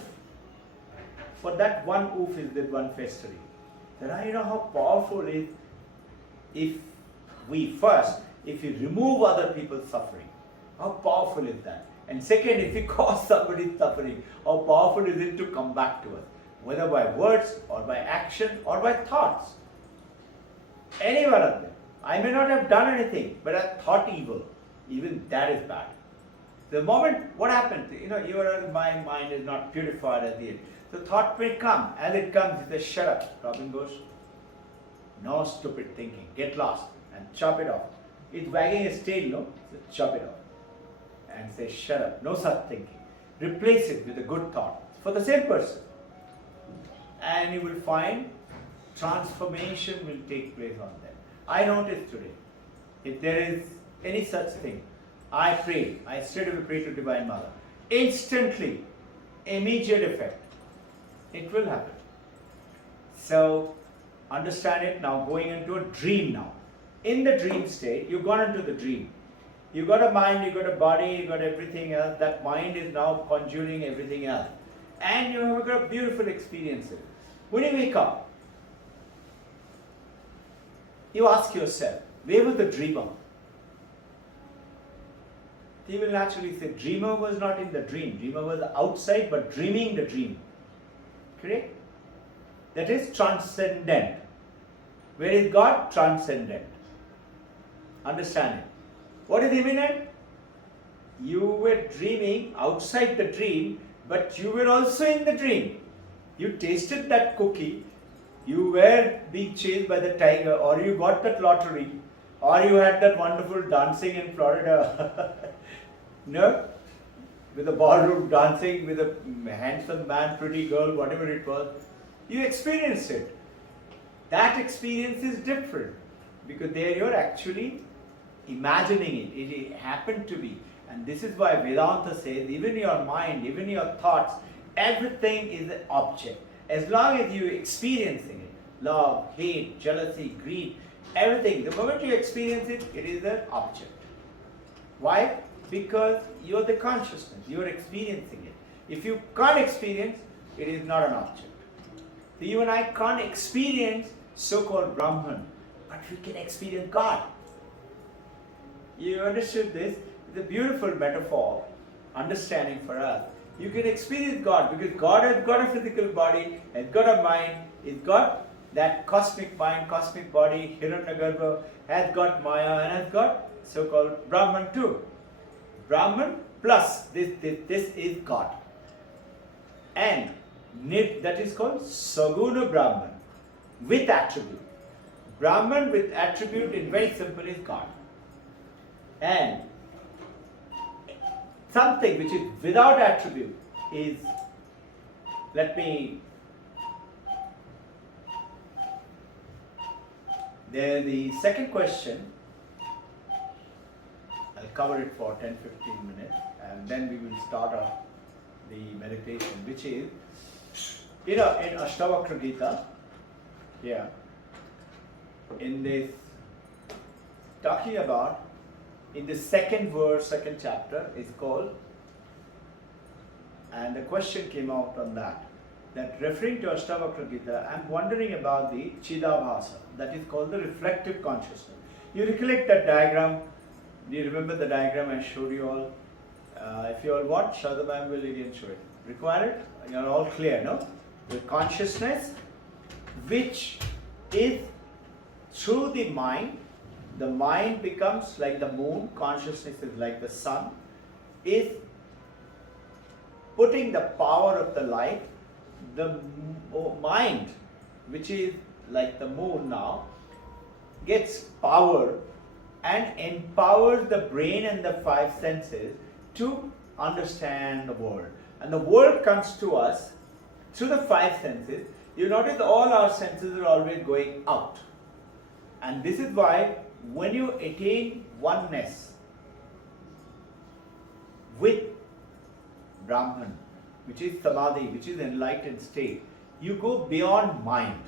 For that one oof is that one festering. Then you know how powerful it is if you remove other people's suffering. How powerful is that? And second, if you cause somebody suffering, how powerful is it to come back to us? Whether by words or by action or by thoughts. Any one of them. I may not have done anything, but I thought evil. Even that is bad. The moment, what happens? My mind is not purified at the end. The thought may come. As it comes, it says, shut up, Robbin Ghosh. No stupid thinking. Get lost and chop it off. It's wagging its tail, no? So chop it off. And say, shut up. No such thinking. Replace it with a good thought for the same person. And you will find transformation will take place on them. I noticed today, if there is any such thing, I pray, I straight away pray to Divine Mother. Instantly, immediate effect. It will happen. So, understand it now, going into a dream now. In the dream state, you've gone into the dream. You got a mind, you got a body, you got everything else. That mind is now conjuring everything else. And you have got beautiful experiences. When you wake up, you ask yourself, where was the dreamer? He will naturally say, dreamer was not in the dream. Dreamer was outside but dreaming the dream. Correct? That is transcendent. Where is God? Transcendent. Understand it. What is imminent? You were dreaming outside the dream, but you were also in the dream. You tasted that cookie, you were being chased by the tiger, or you got that lottery, or you had that wonderful dancing in Florida. No? With a ballroom dancing with a handsome man, pretty girl, whatever it was. You experienced it. That experience is different because there you're actually imagining it. It happened to be. And this is why Vedanta says even your mind, even your thoughts, everything is an object. As long as you're experiencing it, love, hate, jealousy, greed, everything, the moment you experience it, it is an object. Why? Because you're the consciousness, you're experiencing it. If you can't experience, it is not an object. So you and I can't experience so-called Brahman, but we can experience God. You understood this? It's a beautiful metaphor, understanding for us. You can experience God because God has got a physical body, has got a mind, has got that cosmic mind, cosmic body, Hiranyagarbha, has got Maya and has got so-called Brahman too. Brahman plus this is God. And that is called Saguna Brahman with attribute. Brahman with attribute in very simple is God. And something which is without attribute is, the second question, I'll cover it for 10-15 minutes and then we will start off the meditation, which is, in Ashtavakra Gita, in this, talking about, in the second verse, second chapter, is called, and the question came out on that referring to Ashtavakra Gita, I'm wondering about the Chidabhasa, that is called the reflective consciousness. You recollect that diagram? Do you remember the diagram I showed you all? If you all watch, Shraddha ma'am will again show it. Require it? You're all clear, no? The consciousness, which is through the mind becomes like the moon, consciousness is like the sun, is putting the power of the light, the mind, which is like the moon now, gets power and empowers the brain and the five senses to understand the world. And the world comes to us through the five senses. You notice all our senses are always going out. And this is why when you attain oneness with Brahman, which is Samadhi, which is enlightened state, you go beyond mind.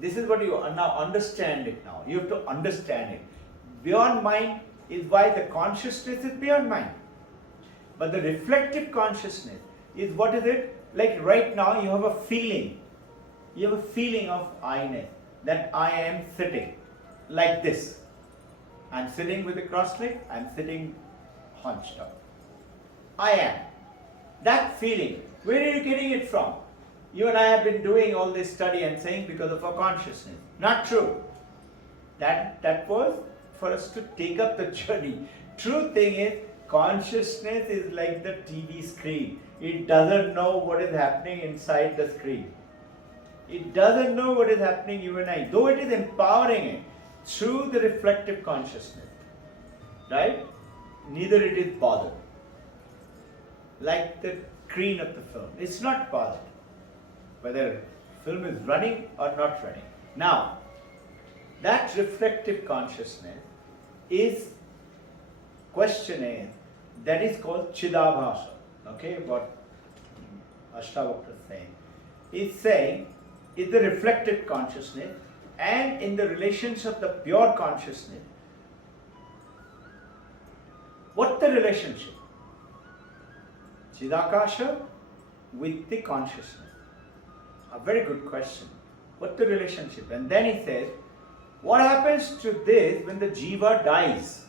This is what you now understand it now. You have to understand it. Beyond mind is why the consciousness is beyond mind. But the reflective consciousness is, what is it? Like right now you have a feeling. You have a feeling of I-ness, that I am sitting like this. I'm sitting with a cross leg, I'm sitting hunched up. I am. That feeling, where are you getting it from? You and I have been doing all this study and saying because of our consciousness. Not true. That was for us to take up the journey. True thing is, consciousness is like the TV screen. It doesn't know what is happening inside the screen. It doesn't know what is happening, you and I, though it is empowering it through the reflective consciousness. Right? Neither it is bothered. Like the screen of the film. It's not bothered whether film is running or not running. Now, that reflective consciousness is, question is, that is called Chidabhasa. Okay, what Ashtavakra is saying. It's saying, is the reflected consciousness, and in the relations of the pure consciousness, what's the relationship? Chidakasha with the consciousness. A very good question. What's the relationship? And then he says, what happens to this when the jiva dies?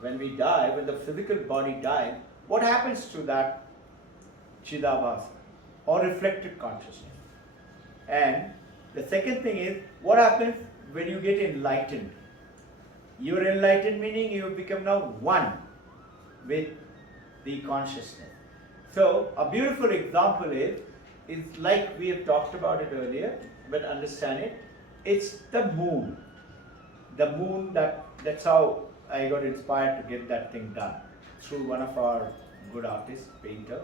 When we die, when the physical body dies, what happens to that Chidabhasa or reflected consciousness? And the second thing is, what happens when you get enlightened? Your enlightened meaning, you become now one with the consciousness. So a beautiful example is like we have talked about it earlier, but understand it. It's the moon. The moon, that's how I got inspired to get that thing done, through one of our good artists, painter,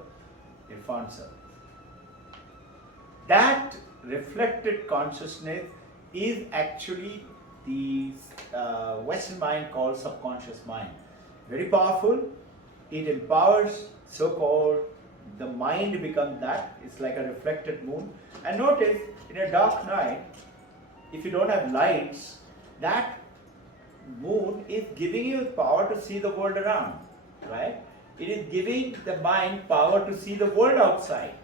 Irfan sir. That reflected consciousness is actually the Western mind called subconscious mind. Very powerful. It empowers so-called the mind becomes that. It's like a reflected moon. And notice, in a dark night, if you don't have lights, that moon is giving you power to see the world around, right? It is giving the mind power to see the world outside.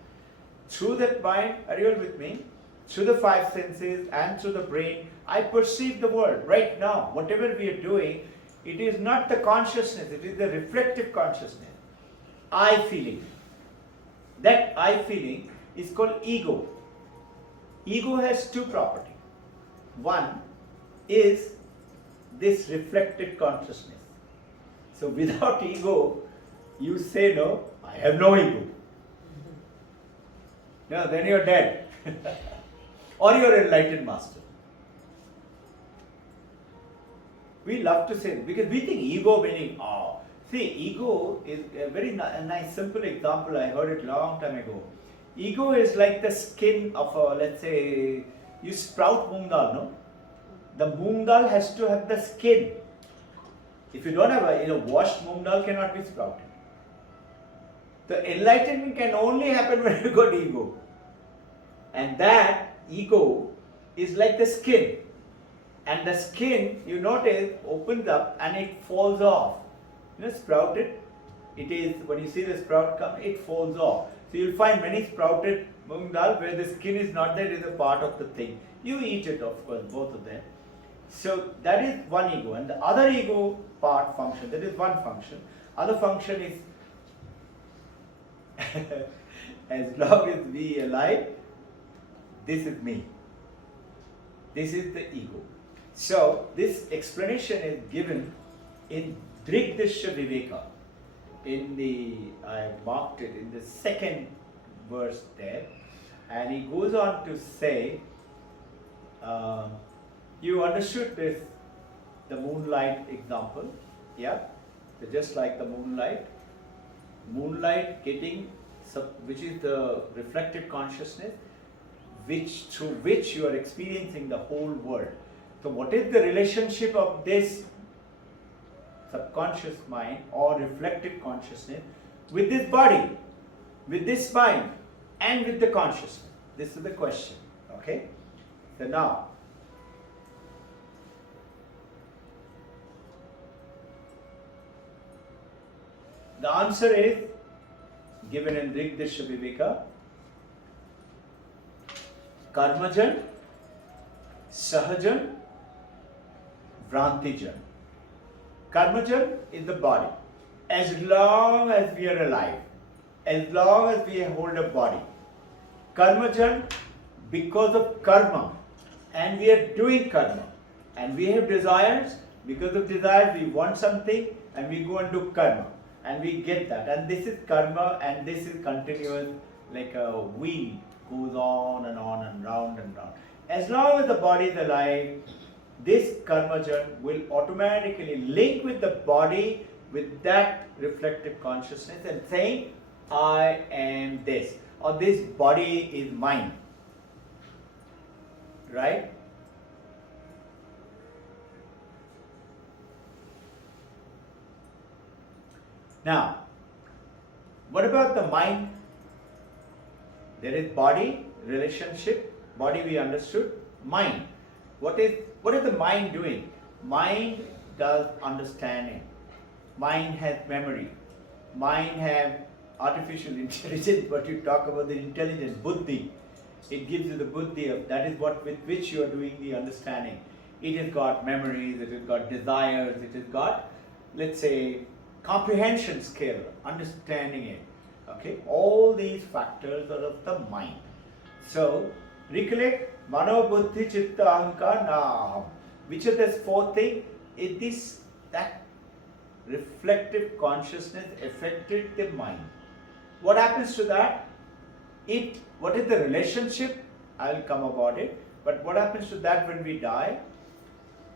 Through that mind, are you all with me? Through the five senses and through the brain, I perceive the world right now. Whatever we are doing, it is not the consciousness, it is the reflective consciousness. I feeling. That I feeling is called ego. Ego has two properties. One is this reflected consciousness. So without ego, you say no, I have no ego. No, then you're dead. Or you're an enlightened master. We love to say it because we think ego meaning, oh. See, ego is a very nice, simple example. I heard it long time ago. Ego is like the skin of a, let's say, you sprout moong dal, no? The moong dal has to have the skin. If you don't have a washed moong dal, cannot be sprouted. The enlightenment can only happen when you got ego. And that ego is like the skin. And the skin, you notice, opens up and it falls off. Sprouted, it is, when you see the sprout come, it falls off. So you'll find many sprouted moong dal where the skin is not there, it is a part of the thing. You eat it, of course, both of them. So that is one ego. And the other ego part function, that is one function. Other function is, as long as we are alive, this is me. This is the ego. So this explanation is given in Drigdishya Viveka. I marked it in the second verse there. And he goes on to say, you understood this, the moonlight example, yeah? So just like the moonlight getting, which is the reflected consciousness, through which you are experiencing the whole world. So what is the relationship of this subconscious mind or reflected consciousness with this body, with this mind, and with the consciousness? This is the question, okay? So now, the answer is given in Drigdishya Viveka. Karmajan, Sahajan, Vrantijan. Karmajan is the body. As long as we are alive, as long as we hold a body. Karmajan, because of karma, and we are doing karma, and we have desires, because of desires we want something, and we go and do karma, and we get that. And this is karma, and this is continuous, like a wheel, goes on and round and round. As long as the body is alive, this karmajan will automatically link with the body, with that reflective consciousness, and saying, I am this, or this body is mine. Right? Now, what about the mind? There is body, relationship, body we understood, mind. What is the mind doing? Mind does understanding. Mind has memory. Mind has artificial intelligence, but you talk about the intelligence, buddhi. It gives you the buddhi of that is what with which you are doing the understanding. It has got memories, it has got desires, it has got, let's say, comprehension skill, understanding it. Okay, all these factors are of the mind. So, recollect, mano, buddhi, chitta, ahankar, na aham. Which of these four things? that reflective consciousness affected the mind. What happens to that? What is the relationship? I'll come about it. But what happens to that when we die?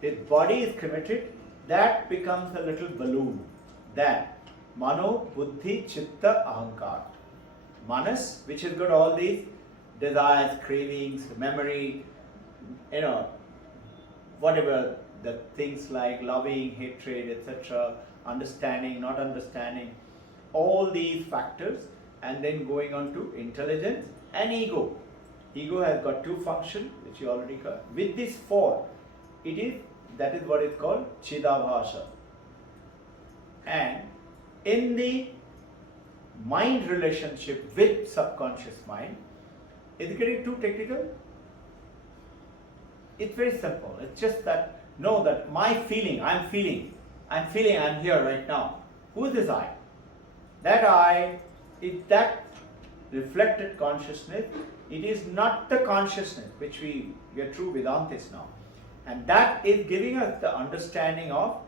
The body is cremated. That becomes a little balloon. That Mano, Buddhi, Chitta, Ahankar. Manas, which has got all these desires, cravings, memory, whatever the things like loving, hatred, etc., understanding, not understanding, all these factors, and then going on to intelligence and ego. Ego has got two functions, which you already got. With these four, that is what is called Chidabhasha. And in the mind relationship with subconscious mind, is it getting too technical? It's very simple. It's just that, know that my feeling, I'm feeling, I'm here right now. Who is this I? That I is that reflected consciousness. It is not the consciousness which we are true Vedantists now. And that is giving us the understanding of,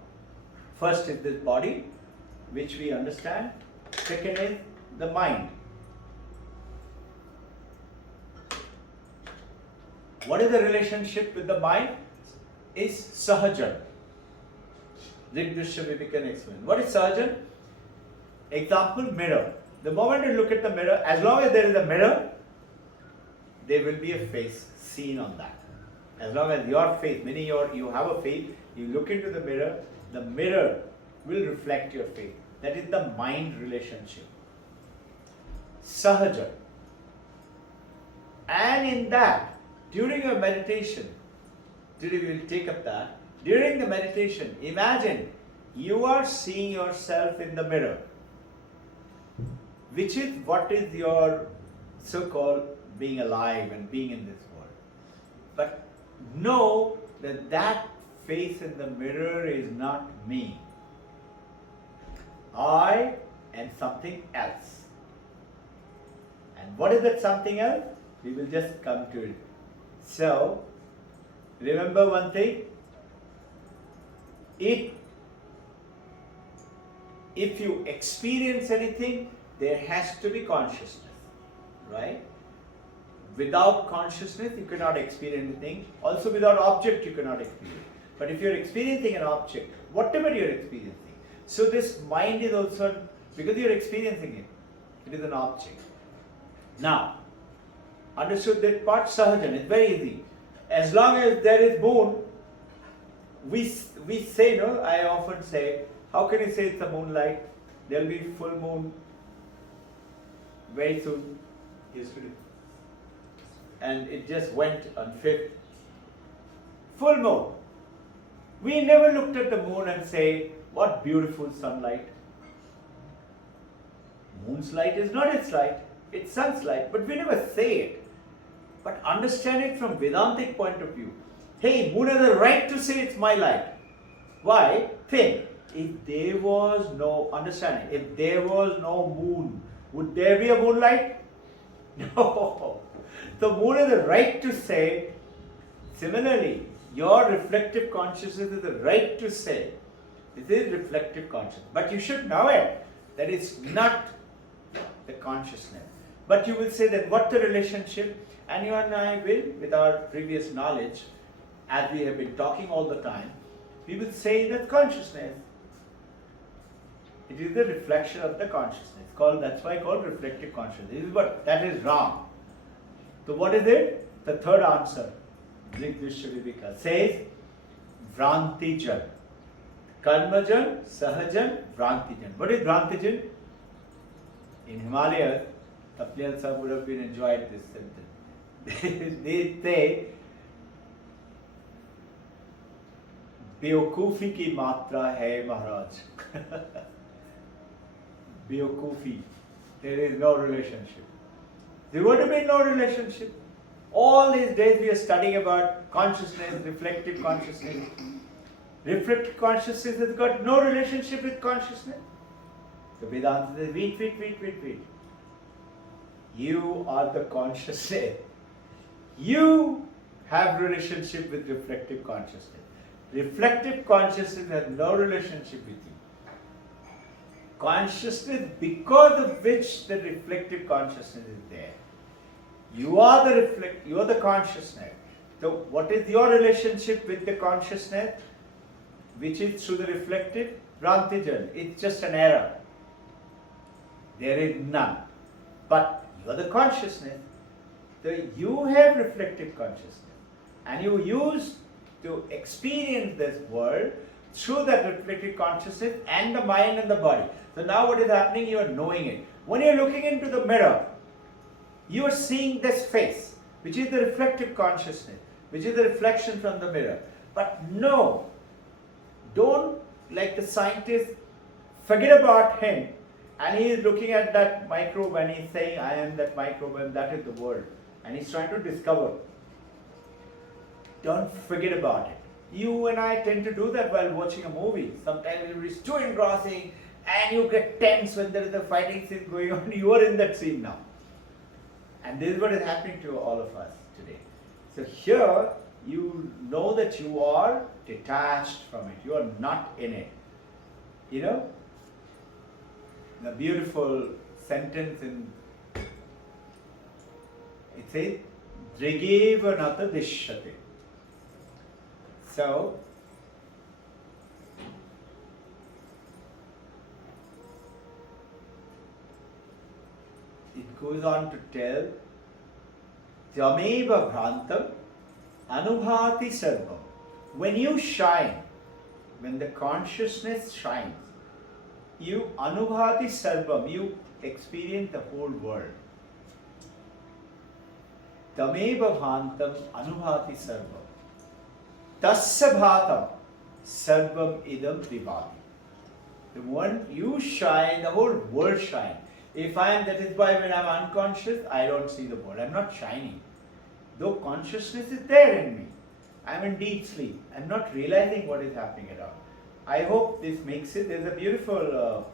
first is this body, which we understand. Second is the mind. What is the relationship with the mind? Is Sahajan. Rigdrishya we can explain. What is Sahajan? Example, mirror. The moment you look at the mirror, as long as there is a mirror, there will be a face seen on that. As long as your face, meaning you have a face, you look into the mirror will reflect your face. That is the mind relationship. Sahaja. And in that, during your meditation, today we will take up that, during the meditation, imagine you are seeing yourself in the mirror, which is what is your so-called being alive and being in this world. But know that face in the mirror is not me. I and something else. And what is that something else? We will just come to it. So, remember one thing. If you experience anything, there has to be consciousness, right? Without consciousness, you cannot experience anything. Also, without object, you cannot experience. But if you are experiencing an object, whatever you are experiencing, so this mind is also, because you are experiencing it is an object. Now, understood that part, Sahajan, it's very easy. As long as there is moon, we say, no, I often say, how can you say it's a moonlight? There will be full moon very soon, yesterday. And it just went on 5th. Full moon. We never looked at the moon and say, what beautiful sunlight. Moon's light is not its light, it's sun's light, but we never say it. But understand it from Vedantic point of view. Hey, moon has the right to say it's my light. Why? Think, if there was no, understanding, if there was no moon, would there be a moonlight? No. The moon has the right to say. Similarly, your reflective consciousness has the right to say. This is reflective consciousness. But you should know it, that it's not the consciousness. But you will say that what the relationship, and you and I will, with our previous knowledge, as we have been talking all the time, we will say that consciousness, it is the reflection of the consciousness. That's why called reflective consciousness. That is wrong. So what is it? The third answer, Rigdrishya says, Vrantijan. Karmajan, Sahajan, Vrantijan. What is Vrantijan? In Himalayas, Tapliyal Sahib would have been enjoyed this sentence. They say, बेवकूफी की मात्रा है महाराज. बेवकूफी. There is no relationship. There would have been no relationship. All these days we are studying about consciousness, reflective consciousness. Reflective consciousness has got no relationship with consciousness. So Vedanta says, wait. You are the consciousness. You have relationship with reflective consciousness. Reflective consciousness has no relationship with you. Consciousness because of which the reflective consciousness is there. You are the consciousness. So what is your relationship with the consciousness? Which is through the reflective? Brantijan. It's just an error. There is none. But you are the consciousness. So you have reflective consciousness. And you use to experience this world through that reflective consciousness and the mind and the body. So now what is happening? You are knowing it. When you are looking into the mirror, you are seeing this face, which is the reflective consciousness, which is the reflection from the mirror. But no, don't, like the scientist, forget about him and he is looking at that microbe and he's saying, I am that microbe and that is the world. And he's trying to discover. Don't forget about it. You and I tend to do that while watching a movie. Sometimes it is too engrossing and you get tense when there is a fighting scene going on. You are in that scene now. And this is what is happening to all of us today. So here you know that you are detached from it. You are not in it. You know? The beautiful sentence in it says, Drigevanata Dishyate. So, it goes on to tell, Tameva Bhrantam Anubhati Sarvam. When you shine, when the consciousness shines, you Anubhati Sarvam, you experience the whole world. Tameva Bhantam Anubhati Sarvam. Tasya Bhatam Sarvam Idam Vibhati. The moment you shine, the whole world shines. If I am, that is why when I am unconscious, I don't see the world. I am not shining. Though consciousness is there in me. I am in deep sleep. I am not realizing what is happening around. I hope this makes it. There is a beautiful,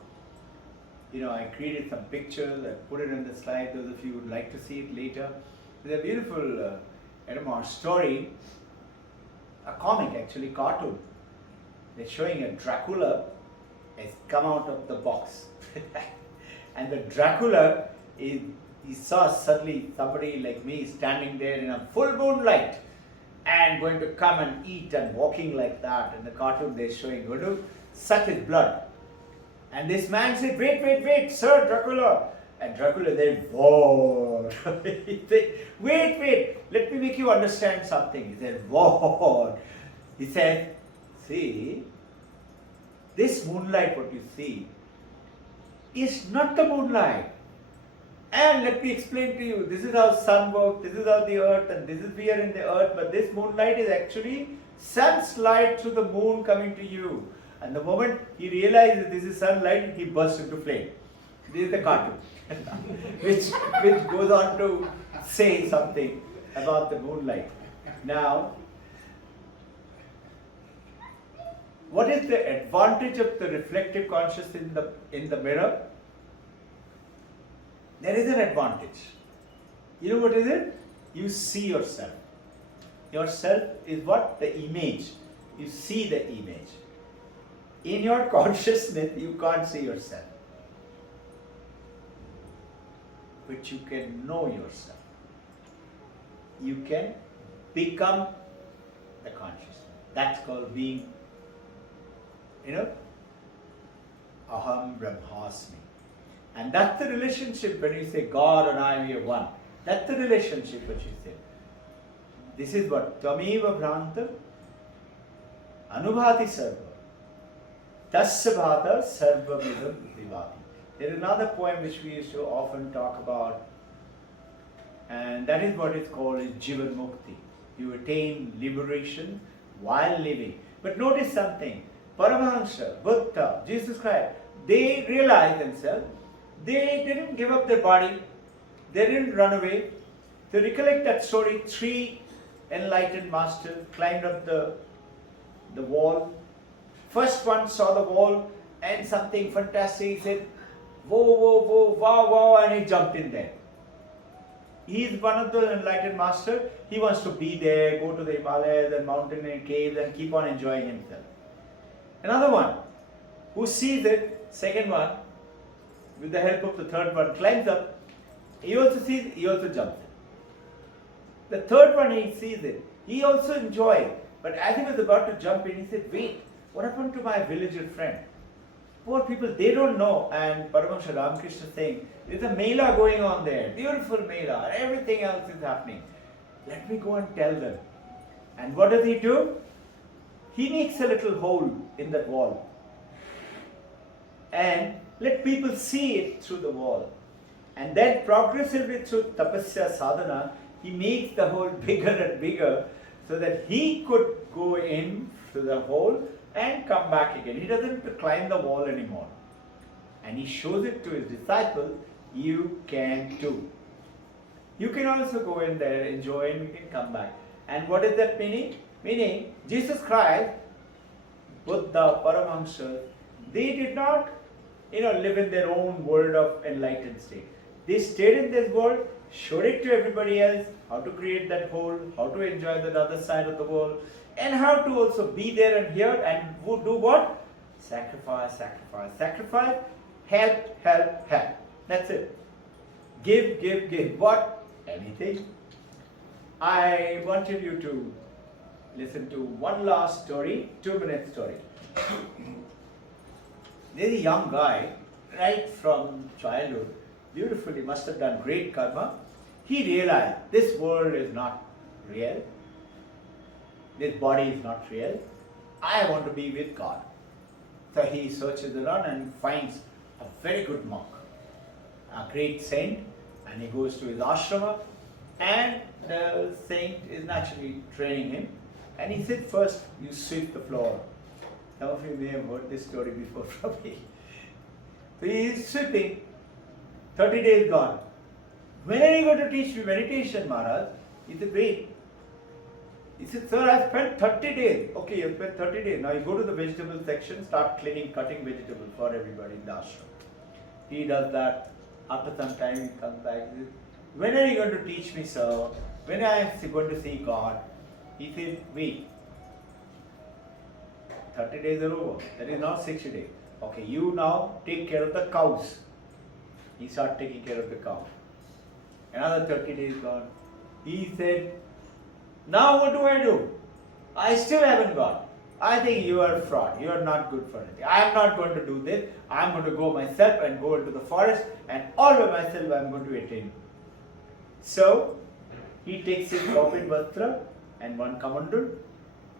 I created some pictures. I put it on the slide. Those of you who would like to see it later. There's a beautiful story, a comic actually, cartoon. They're showing a Dracula has come out of the box. And the Dracula, he saw suddenly somebody like me standing there in a full moonlight and going to come and eat and walking like that. In the cartoon they're showing, going to suck his blood. And this man said, wait, Sir Dracula. And Dracula then, whoa. He said, wait, let me make you understand something. He said, whoa. He said, see, this moonlight, what you see, is not the moonlight. And let me explain to you, this is how sun works, this is how the earth, and this is we are in the earth, but this moonlight is actually sun's light through the moon coming to you. And the moment he realizes this is sunlight, he bursts into flame. This is the cartoon, which goes on to say something about the moonlight. Now, what is the advantage of the reflective consciousness in the mirror? There is an advantage. You know what is it? You see yourself. Yourself is what? The image. You see the image. In your consciousness, you can't see yourself. But you can know yourself. You can become the consciousness. That's called being, Aham Brahmasmi. And that's the relationship when you say God and I, we are one. That's the relationship what you say. This is what? Tameva Bhranta Anubhati Sarva. Tasya Bhata Sarva Vidam Vivati. There is another poem which we used to often talk about, and that is what is called Jivan Mukti. You attain liberation while living. But notice something. Paramahansa, Buddha, Jesus Christ, they realized themselves. They didn't give up their body. They didn't run away. To recollect that story, 3 enlightened masters climbed up the wall. First one saw the wall and something fantastic. He said, whoa, whoa, whoa, wow, wow, and he jumped in there. He's one of the enlightened master. He wants to be there, go to the Himalayas and mountain and caves and keep on enjoying himself. Another one who sees it, second one, with the help of the third one, climbs up. He also sees, he also jumps in. The third one, he sees it. He also enjoys. But as he was about to jump in, he said, wait, what happened to my villager friend? Poor people, they don't know. And Paramahansa Ramakrishna saying, there's a mela going on there, beautiful mela, everything else is happening. Let me go and tell them. And what does he do? He makes a little hole in that wall. And let people see it through the wall. And then progressively through tapasya sadhana, he makes the hole bigger and bigger so that he could go in through the hole and come back again. He doesn't have to climb the wall anymore. And he shows it to his disciples, you can too. You can also go in there, enjoy, and you can come back. And what is that meaning? Meaning, Jesus Christ, Buddha, Paramahansa, they did not, live in their own world of enlightened state. They stayed in this world, showed it to everybody else, how to create that whole, how to enjoy the other side of the world, and how to also be there and here and do what? Sacrifice, sacrifice, sacrifice, help, help, help. That's it. Give, give, give. What? Anything. I wanted you to listen to one last story, 2-minute story. There's a young guy, right from childhood, beautifully, must have done great karma. He realized this world is not real. This body is not real. I want to be with God. So he searches around and finds a very good monk, a great saint, and he goes to his ashrama, and the saint is naturally training him. And he said, first you sweep the floor. Some of you may have heard this story before from me. So he is sweeping, 30 days gone. When are you going to teach me meditation, Maharaj? He said, wait. He said, sir, I spent 30 days. Okay, you spent 30 days. Now you go to the vegetable section, start cutting vegetables for everybody in the ashram. He does that. After some time he comes back. He says, when are you going to teach me, sir? When am I going to see God? He said, wait. 30 days are over. That is now 60 days. Okay, you now take care of the cows. He started taking care of the cow. Another 30 days gone. He said, now what do? I still haven't gone. I think you are a fraud. You are not good for anything. I am not going to do this. I am going to go myself and go into the forest and all by myself I am going to attain. So, he takes his Robbin Vastra and one kamandal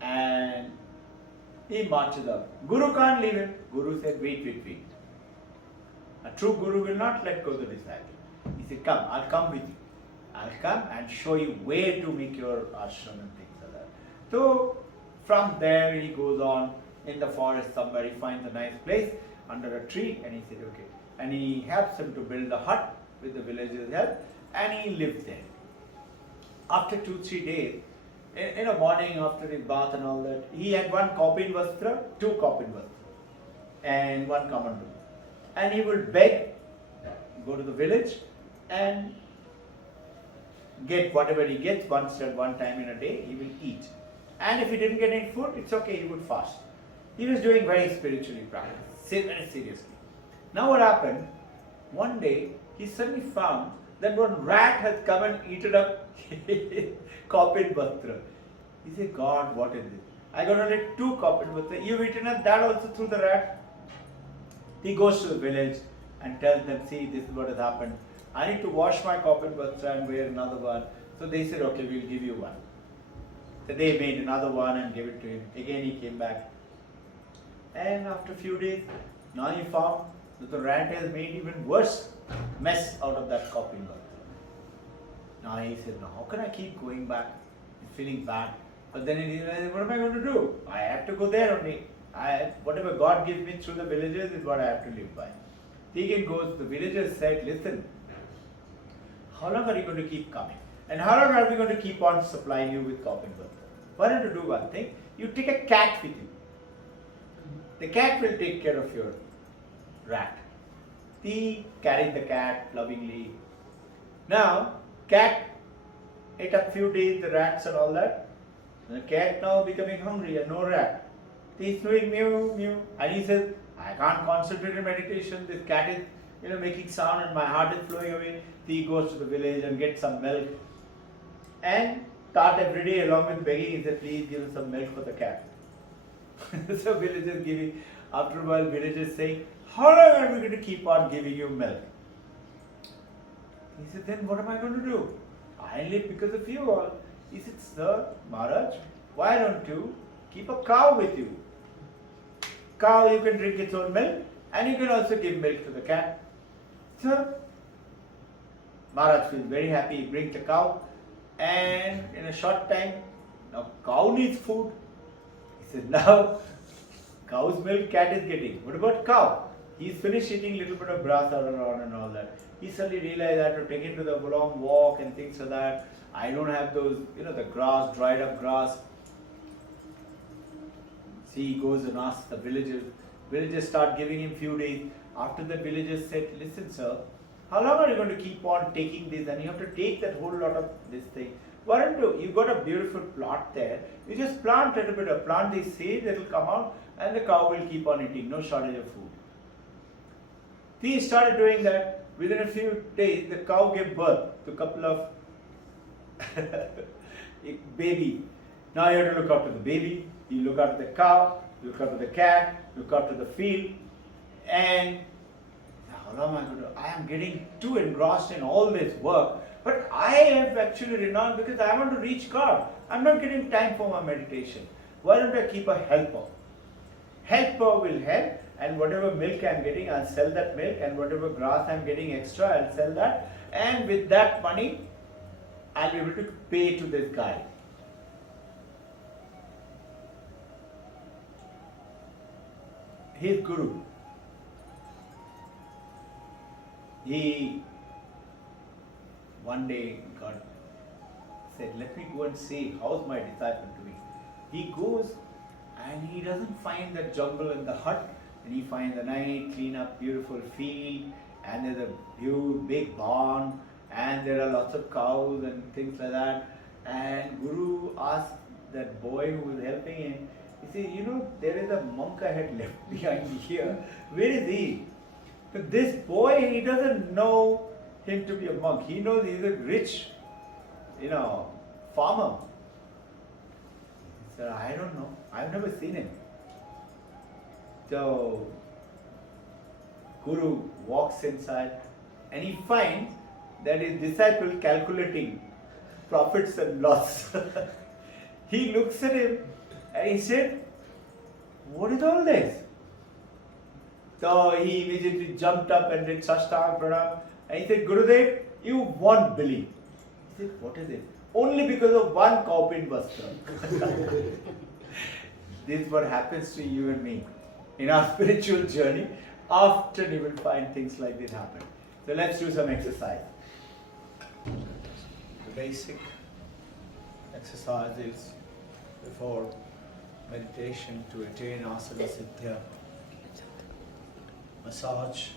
and he marches up. Guru can't leave him. Guru said, wait. A true Guru will not let go of the disciple. He said, come, I'll come with you. I'll come and show you where to make your ashram and things like that. So, from there he goes on in the forest somewhere. He finds a nice place under a tree and he said, okay. And he helps him to build a hut with the villagers' help and he lives there. After 2-3 days, in a morning after his bath and all that, he had one Kaupin Vastra, 2 Kaupin Vastra and one Kamandu. And he would beg, go to the village and get whatever he gets one time in a day, he will eat. And if he didn't get any food, it's okay, he would fast. He was doing very spiritually practice, very seriously. Now what happened, one day he suddenly found that one rat has come and eaten up Kaupin Vastra. He said, God, what is this? I got only 2 Kaupin Vastra. You've eaten up that also through the rat? He goes to the village and tells them, see, this is what has happened. I need to wash my Kaupin Vastra and wear another one. So they said, okay, we'll give you one. So they made another one and gave it to him. Again he came back. And after a few days, now he found that the rat has made even worse mess out of that Kaupin Vastra. Now he said, no, how can I keep going back? He's feeling bad. But then he realized, what am I going to do? I have to go there only. Whatever God gives me through the villagers is what I have to live by. He again goes, the villagers said, listen, how long are you going to keep coming? And how long are we going to keep on supplying you with Kaupin Vastra? Why don't you do one thing? You take a cat with you. The cat will take care of your rat. He carried the cat lovingly. Now, Cat ate a few days the rats and all that. And the cat now becoming hungry and no rat. He's doing mew mew, and he says, I can't concentrate in meditation. This cat is, making sound, and my heart is flowing away. He goes to the village and gets some milk, and start every day along with begging. He said, please give us some milk for the cat. So villagers giving. After a while, villagers saying, how long are we going to keep on giving you milk? He said, then what am I going to do? I live because of you all. He said, sir, Maharaj, why don't you keep a cow with you? Cow, you can drink its own milk, and you can also give milk to the cat. Sir, Maharaj feels very happy. He brings the cow, and in a short time, now cow needs food. He said, now cow's milk cat is getting. What about cow? He's finished eating a little bit of grass around and all that. He suddenly realized I have to take him to the long walk and things like that. I don't have those, the grass, dried up grass. See, he goes and asks the villagers. Villagers start giving him few days. After the villagers said, listen sir, how long are you going to keep on taking this? And you have to take that whole lot of this thing. Why don't you got a beautiful plot there. You just plant a little bit of plant these seeds, it will come out, and the cow will keep on eating, no shortage of food. He started doing that. Within a few days, the cow gave birth to a couple of baby. Now you have to look after the baby, you look after the cow, you look after the cat, look after the field, and how long am I going to? I am getting too engrossed in all this work, but I have actually renounced because I want to reach God. I'm not getting time for my meditation. Why don't I keep a helper? Helper will help, and whatever milk I'm getting, I'll sell that milk, and whatever grass I'm getting extra, I'll sell that, and with that money, I'll be able to pay to this guy. His guru, he one day said, let me go and see how's my disciple doing. He goes and he doesn't find the jungle and the hut, and he finds a nice, clean up, beautiful field, and there's a big barn, and there are lots of cows and things like that. And Guru asked that boy who was helping him, he said, there is a monk I had left behind here. Where is he? But this boy, he doesn't know him to be a monk. He knows he's a rich, farmer. He said, I don't know. I've never seen him. So, Guru walks inside and he finds that his disciple calculating profits and loss. He looks at him and he said, what is all this? So he immediately jumped up and did Sashtang Pranam, and he said, Gurudev, you won't believe. He said, what is it? Only because of one cowpin buster. This is what happens to you and me in our spiritual journey. Often you will find things like this happen. So let's do some exercise. The basic exercises before meditation to attain asana siddhya. Massage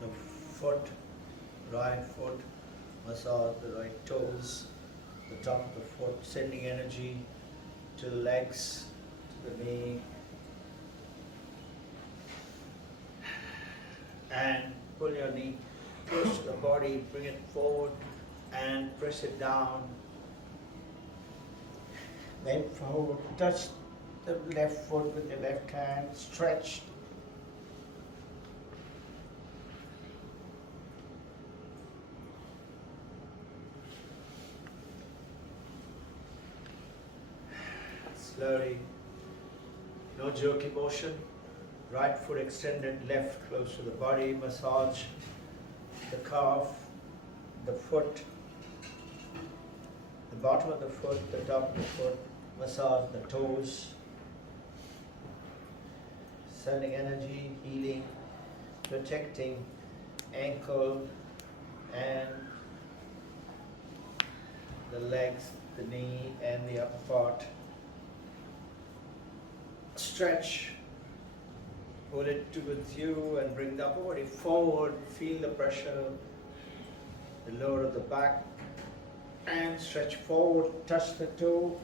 the foot, right foot, massage the right toes, the top of the foot, sending energy to the legs, to the knee, and pull your knee close to the body, bring it forward and press it down. Then forward, touch the left foot with the left hand, stretch. Slowly, no jerky motion, right foot extended, left close to the body, massage the calf, the foot, the bottom of the foot, the top of the foot, massage the toes, sending energy, healing, protecting ankle and the legs, the knee and the upper part. Stretch, pull it towards you and bring the upper body forward, feel the pressure, the the lower of the back, and stretch forward, touch the toe.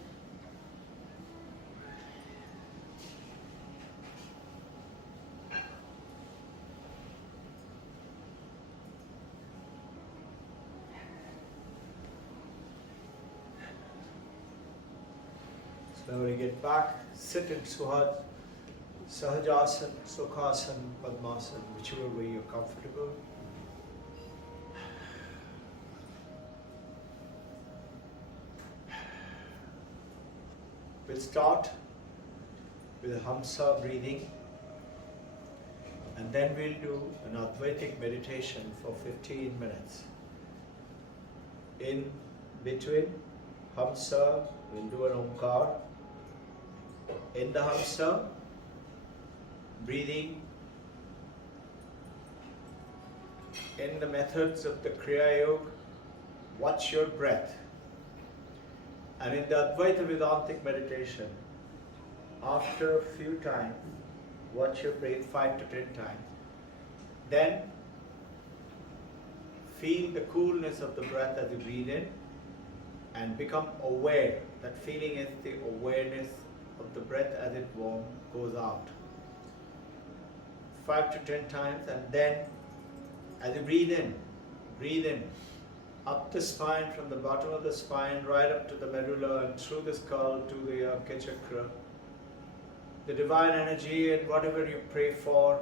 Slowly get back, sit in Sahajasana, Sukhasana, Padmasana, whichever way you're comfortable. We'll start with a Hamsa breathing, and then we'll do an Advaitic meditation for 15 minutes. In between Hamsa, we'll do an Omkar. In the Hamsa, breathing in the methods of the Kriya Yoga, watch your breath. And in the Advaita Vedantic meditation, after a few times, watch your breath 5 to 10 times. Then feel the coolness of the breath as you breathe in and become aware. That feeling is the awareness of the breath as it goes out. 5 to 10 times, and then as you breathe in up the spine, from the bottom of the spine right up to the medulla and through the skull to the Arca Chakra. The divine energy and whatever you pray for,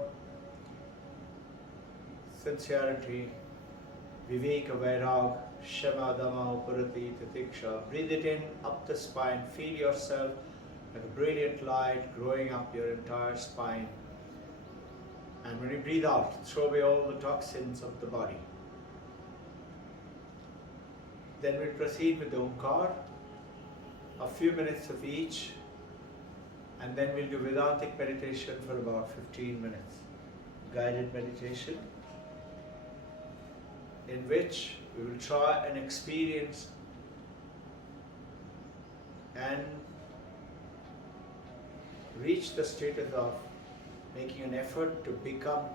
sincerity, Viveka Vairag, Shama Dama Upurati Tatiksha. Breathe it in up the spine, feel yourself like a brilliant light growing up your entire spine. And when you breathe out, throw away all the toxins of the body. Then we proceed with the Omkar, a few minutes of each, and then we'll do Vedantic meditation for about 15 minutes. Guided meditation, in which we will try and experience and reach the status of making an effort to become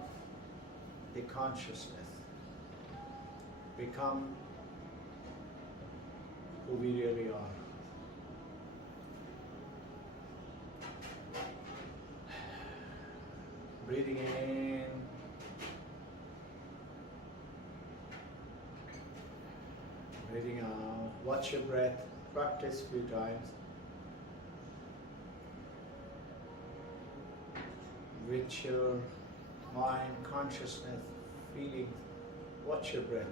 the consciousness, become who we really are. Breathing in, breathing out. Watch your breath, practice a few times. With your mind, consciousness, feelings, watch your breath.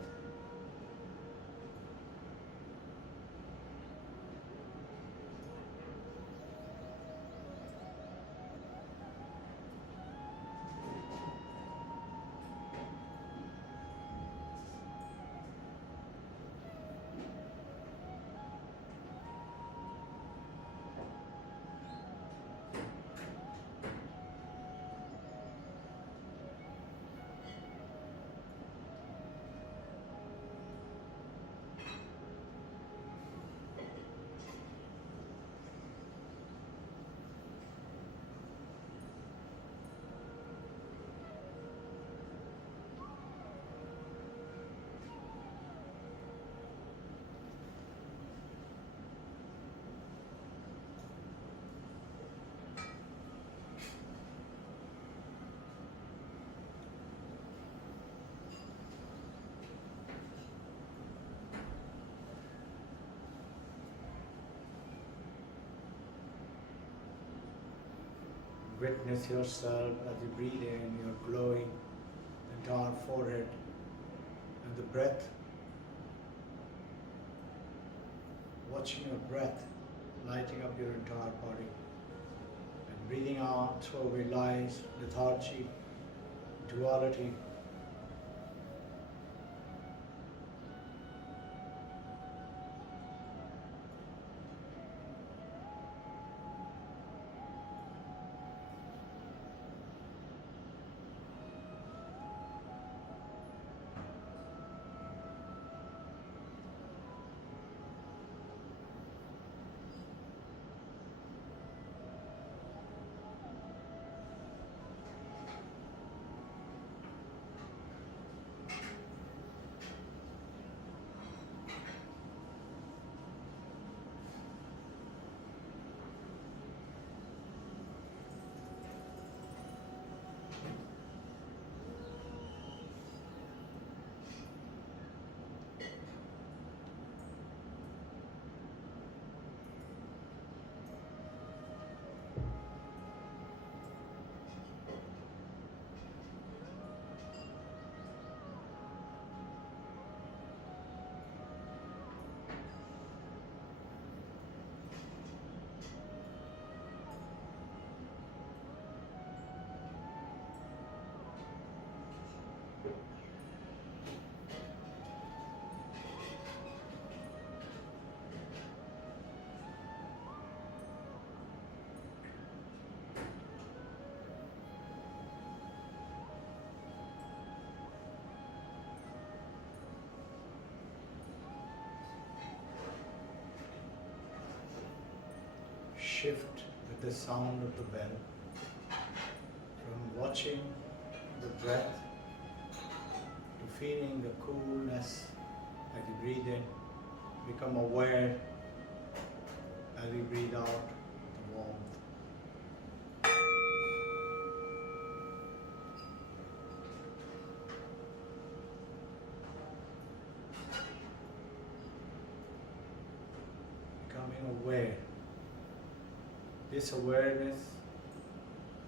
Witness yourself as you breathe in, you're glowing entire forehead, and the breath, watching your breath lighting up your entire body, and breathing out, throw away lies, lethargy, duality. shift with the sound of the bell, from watching the breath to feeling the coolness as you breathe in. Become aware as you breathe out the warmth. Becoming aware. This awareness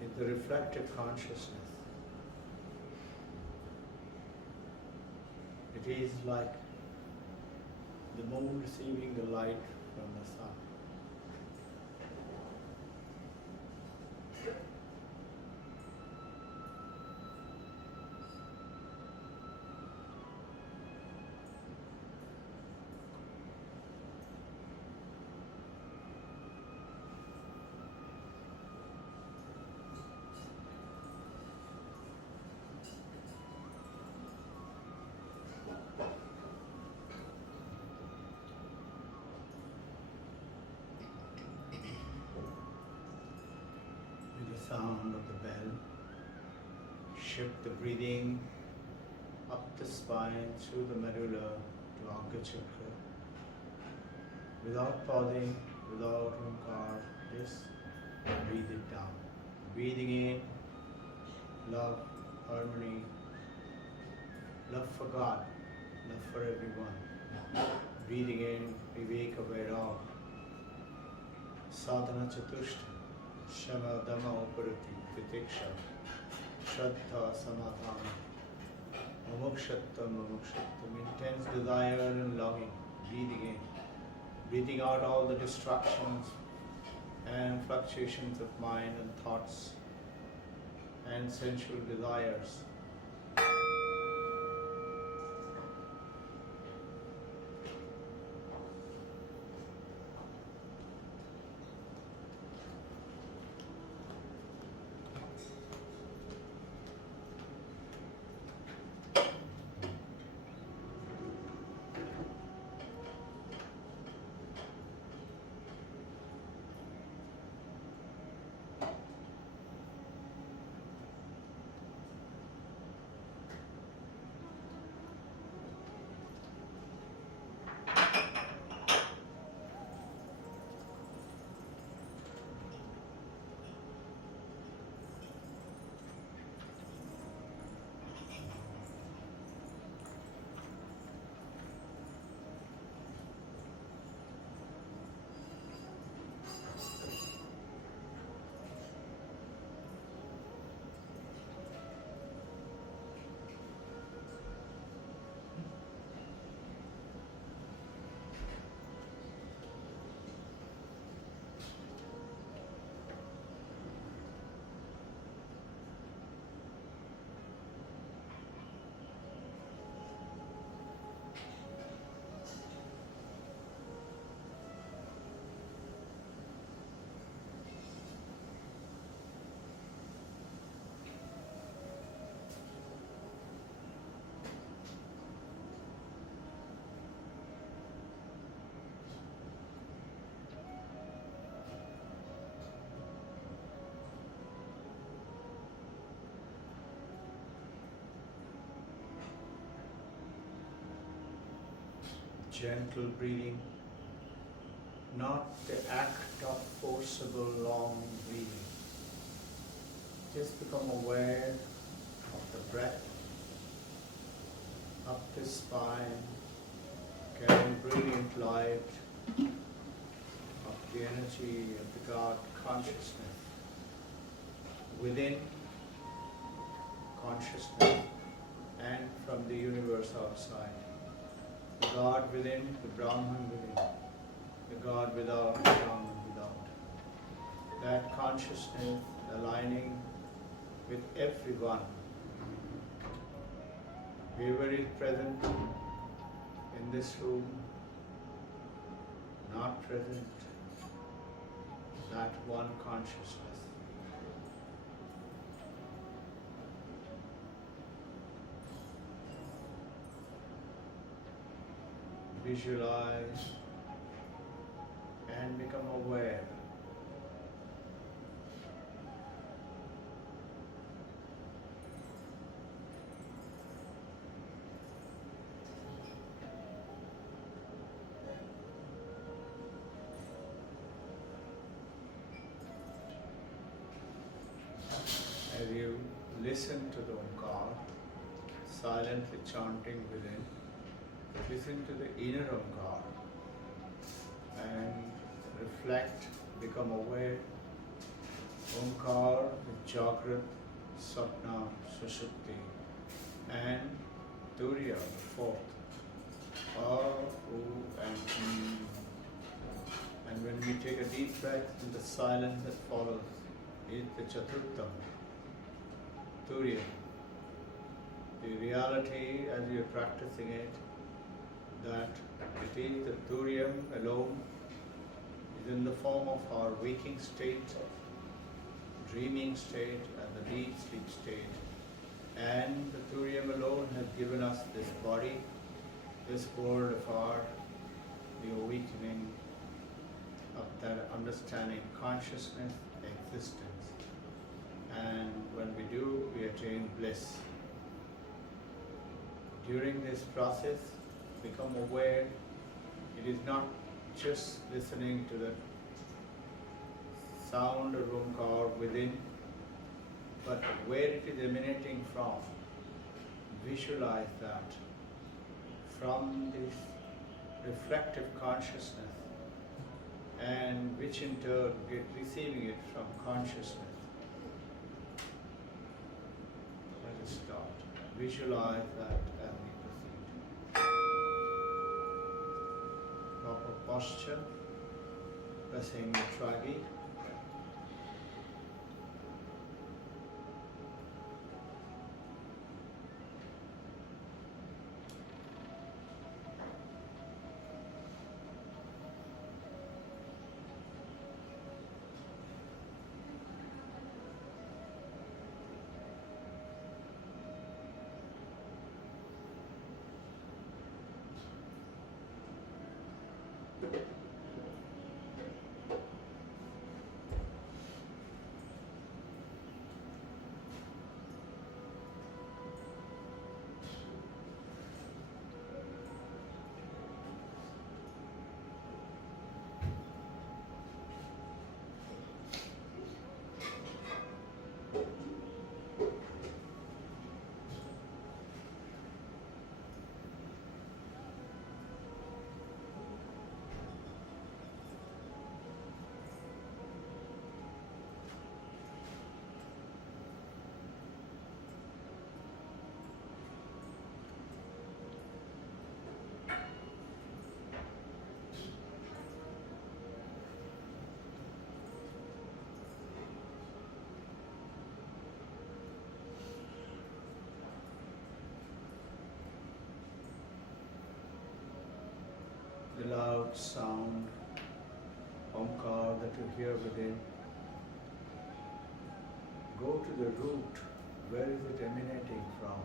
is the reflective consciousness. It is like the moon receiving the light from the sun. With the sound of the bell, shift the breathing up the spine through the medulla to Anka Chakra. Without pausing, without omkar, just breathe it down. Breathing in, love, harmony, love for God, love for everyone. Breathing in, viveka vairag, sadhana chatushta, shama dama uparati, titiksha, shraddha samadhana, mumukshattam, intense desire and longing. Breathing in, breathing out all the distractions and fluctuations of mind and thoughts and sensual desires. Gentle breathing, not the act of forcible long breathing. Just become aware of the breath up the spine, carrying brilliant light of the energy of the God consciousness within consciousness and from the universe outside. The God within, the Brahman within, the God without, the Brahman without. That consciousness aligning with everyone, whoever is present in this room, not present, that one consciousness. Visualize and become aware listen to the Omkar, silently chanting within. Listen to the inner Omkar and reflect, become aware. Omkar, the Jagrat, Satnam, Sushupti, and Turiya, the fourth. A, U, and M. And when we take a deep breath in the silence that follows, is the Chaturtham, Turiya. The reality as we are practicing it, that it is the Turiyam alone is in the form of our waking state, dreaming state, and the deep sleep state. And the Turiyam alone has given us this body, this world of our, the awakening of that understanding consciousness, existence. And when we do, we attain bliss. During this process, become aware, it is not just listening to the sound of Omkar within, but where it is emanating from. Visualize that from this reflective consciousness, and which in turn receiving it from consciousness. Let us start. Visualize that as we proceed. Proper posture, pressing the trachea. The loud sound, Omkar that you hear within, go to the root. Where is it emanating from?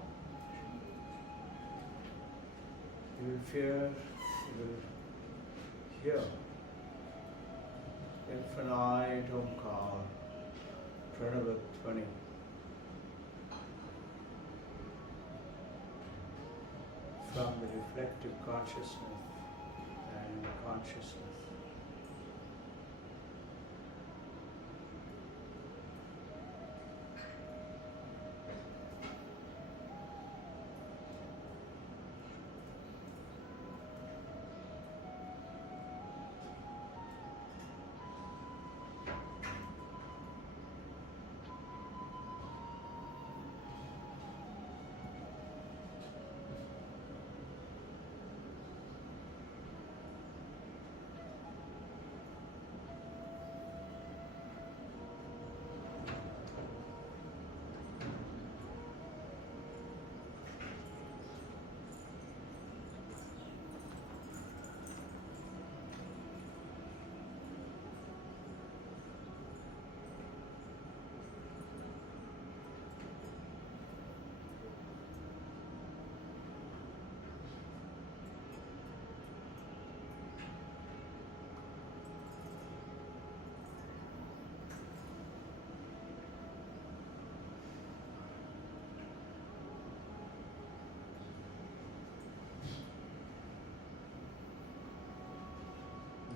You will hear infinite Omkar, Pranavattvani. From the reflective consciousness and consciousness.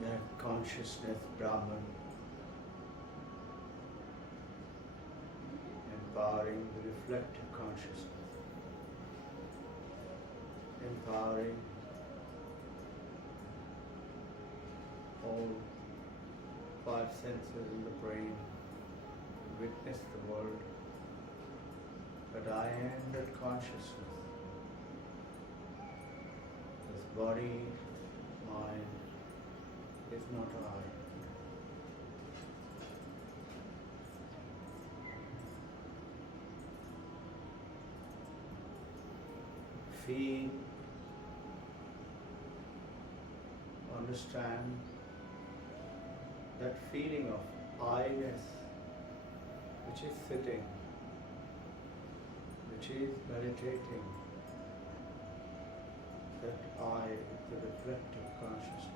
That consciousness, Brahman, empowering the reflective consciousness, empowering all five senses in the brain, witness the world, but I am that consciousness. This body, mind, is not I. Feel, understand that feeling of I-ness, which is sitting, which is meditating, that I is the reflective consciousness.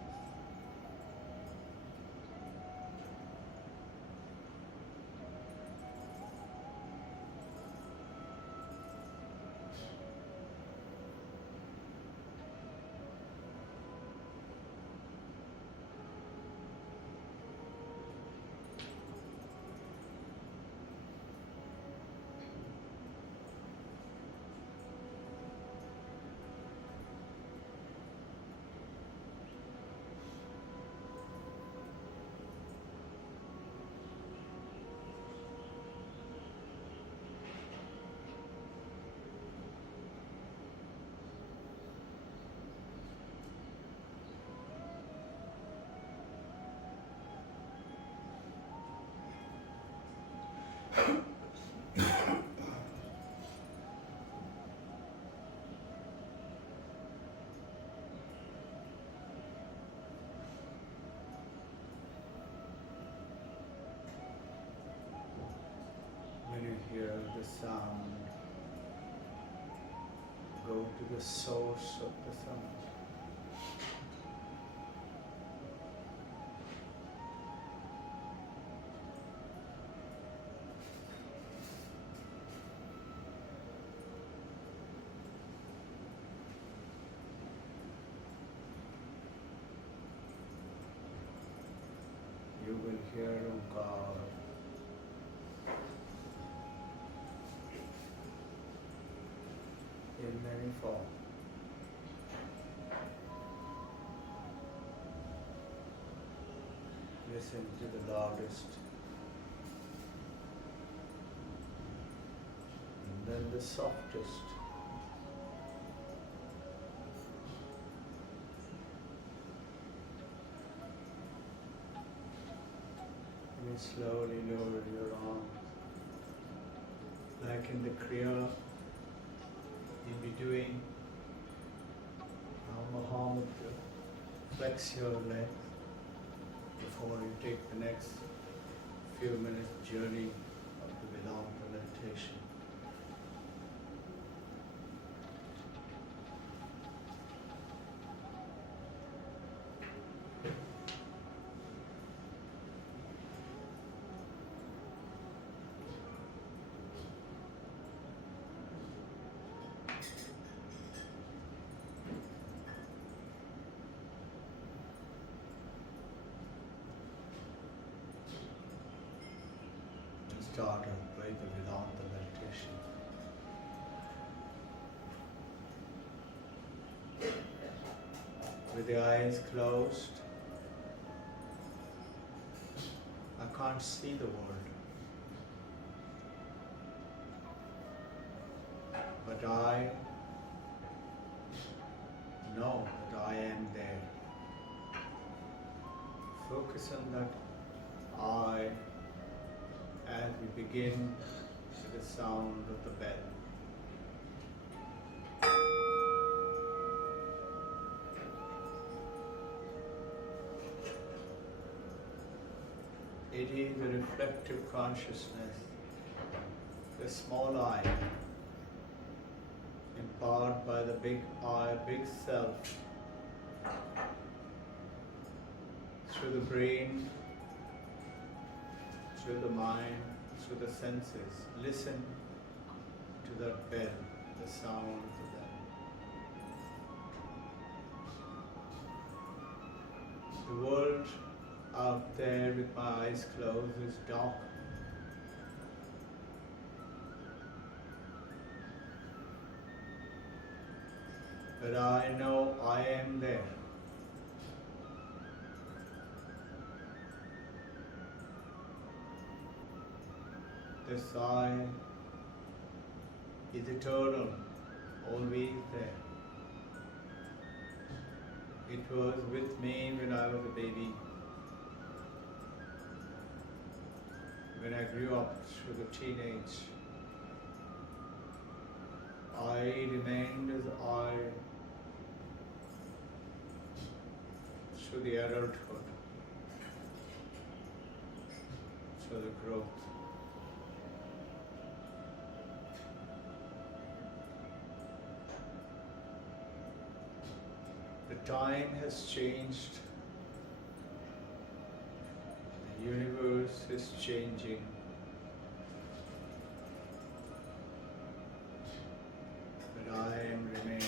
When you hear the sound, go to the source of the sound. You will hear Omkar. In many forms. Listen to the loudest, and then the softest. And you slowly lower your arm, like in the Kriya you'll be doing. Now Muhammad, flex your legs before you take the next few minutes journey of the Vedanta meditation. Start off by the Vedanta meditation. With the eyes closed, I can't see the world, but I know that I am there. Focus on that I as we begin with the sound of the bell. It is a reflective consciousness, the small I, empowered by the big I, big self, through the brain, through the mind, through the senses. Listen to that bell, the sound of the bell. The world out there with my eyes closed is dark. but I know I am there. This I is eternal, always there. It was with me when I was a baby, when I grew up through the teenage. I remained as I through the adulthood, through the growth. The time has changed, the universe is changing. But I remain.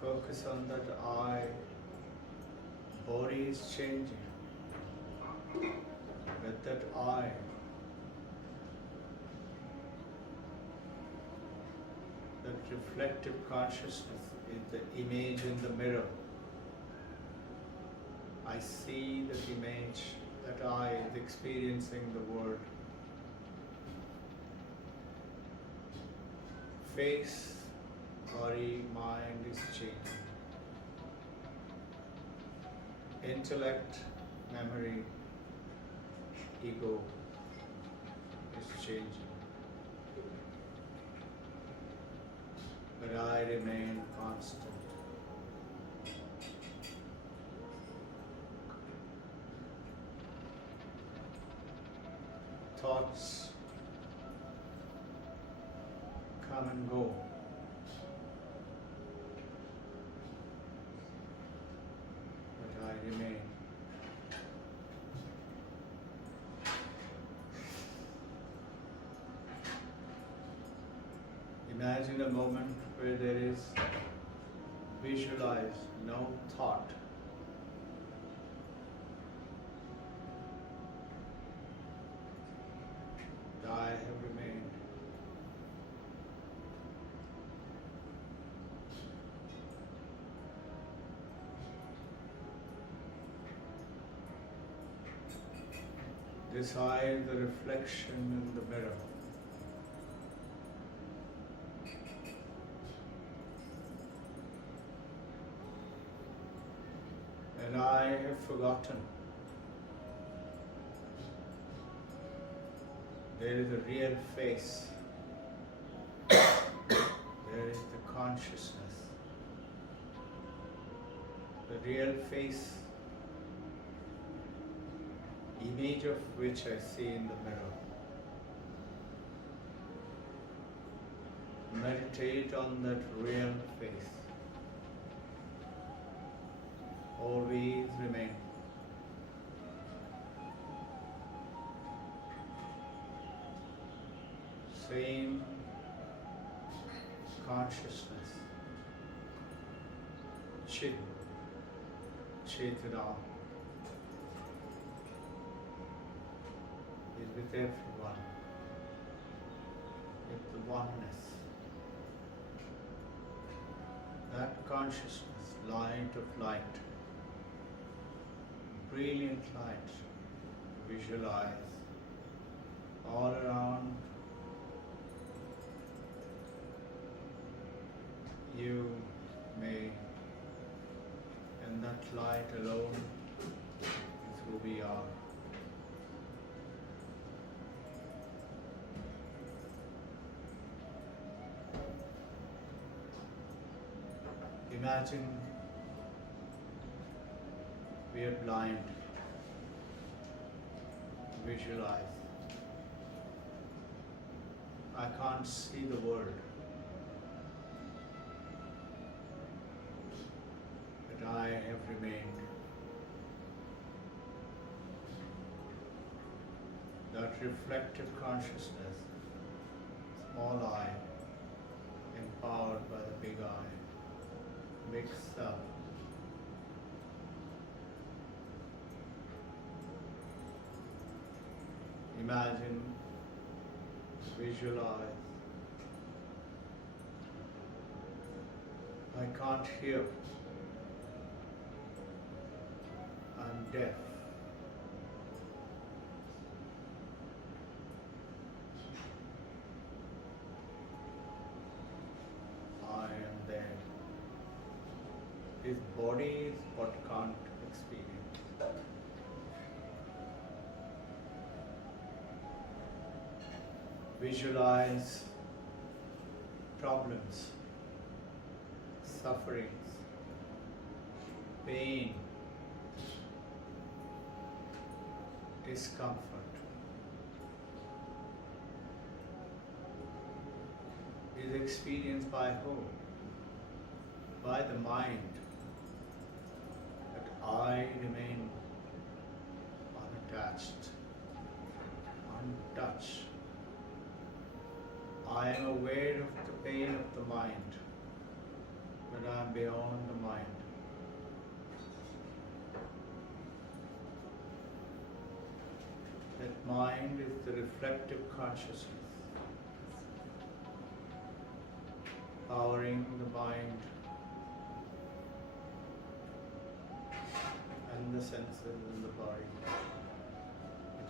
Focus on that I, body is changing, but that I, that reflective consciousness is the image in the mirror. I see that image, that I is experiencing the world. Face, body, mind is changing. Intellect, memory, ego is changing. But I remain constant. Thoughts come and go. But I remain. Imagine a moment where there is, visualize no thought. I have remained. This I is the reflection in the mirror. And I have forgotten. There is a real face. There is the consciousness. The real face, image of which I see in the mirror. Meditate on that real face. Always remain. Same consciousness, Chit, Chetana, is with everyone, with the oneness. That consciousness, light of light, brilliant light, visualize all around you, may, and that light alone is who we are. Imagine we are blind. Visualize. I can't see the world. But I have remained. That reflective consciousness, small I, empowered by the big I, big self. Imagine Visualize. I can't hear. I'm deaf. I am there. His body is what can't experience. Visualize problems, sufferings, pain, discomfort. Is experienced by who? By the mind. But I remain unattached, untouched. I am aware of the pain of the mind, but I am beyond the mind. That mind is the reflective consciousness, powering the mind and the senses in the body.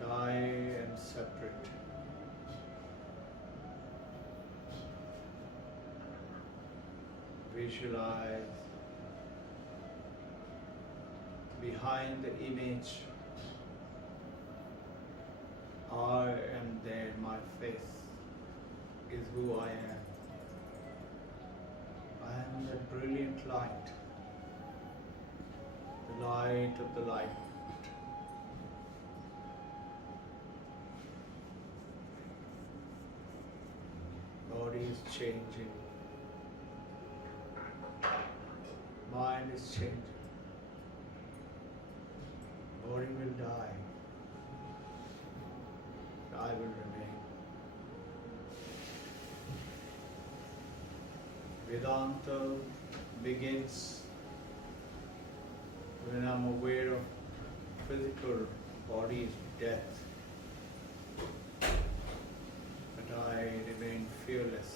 But I am separate. Visualize behind the image. I am there, my face is who I am. I am that brilliant light, the light of the light. Body is changing. Mind is changing. Body will die. I will remain. Vedanta begins when I'm aware of physical body's death, but I remain fearless.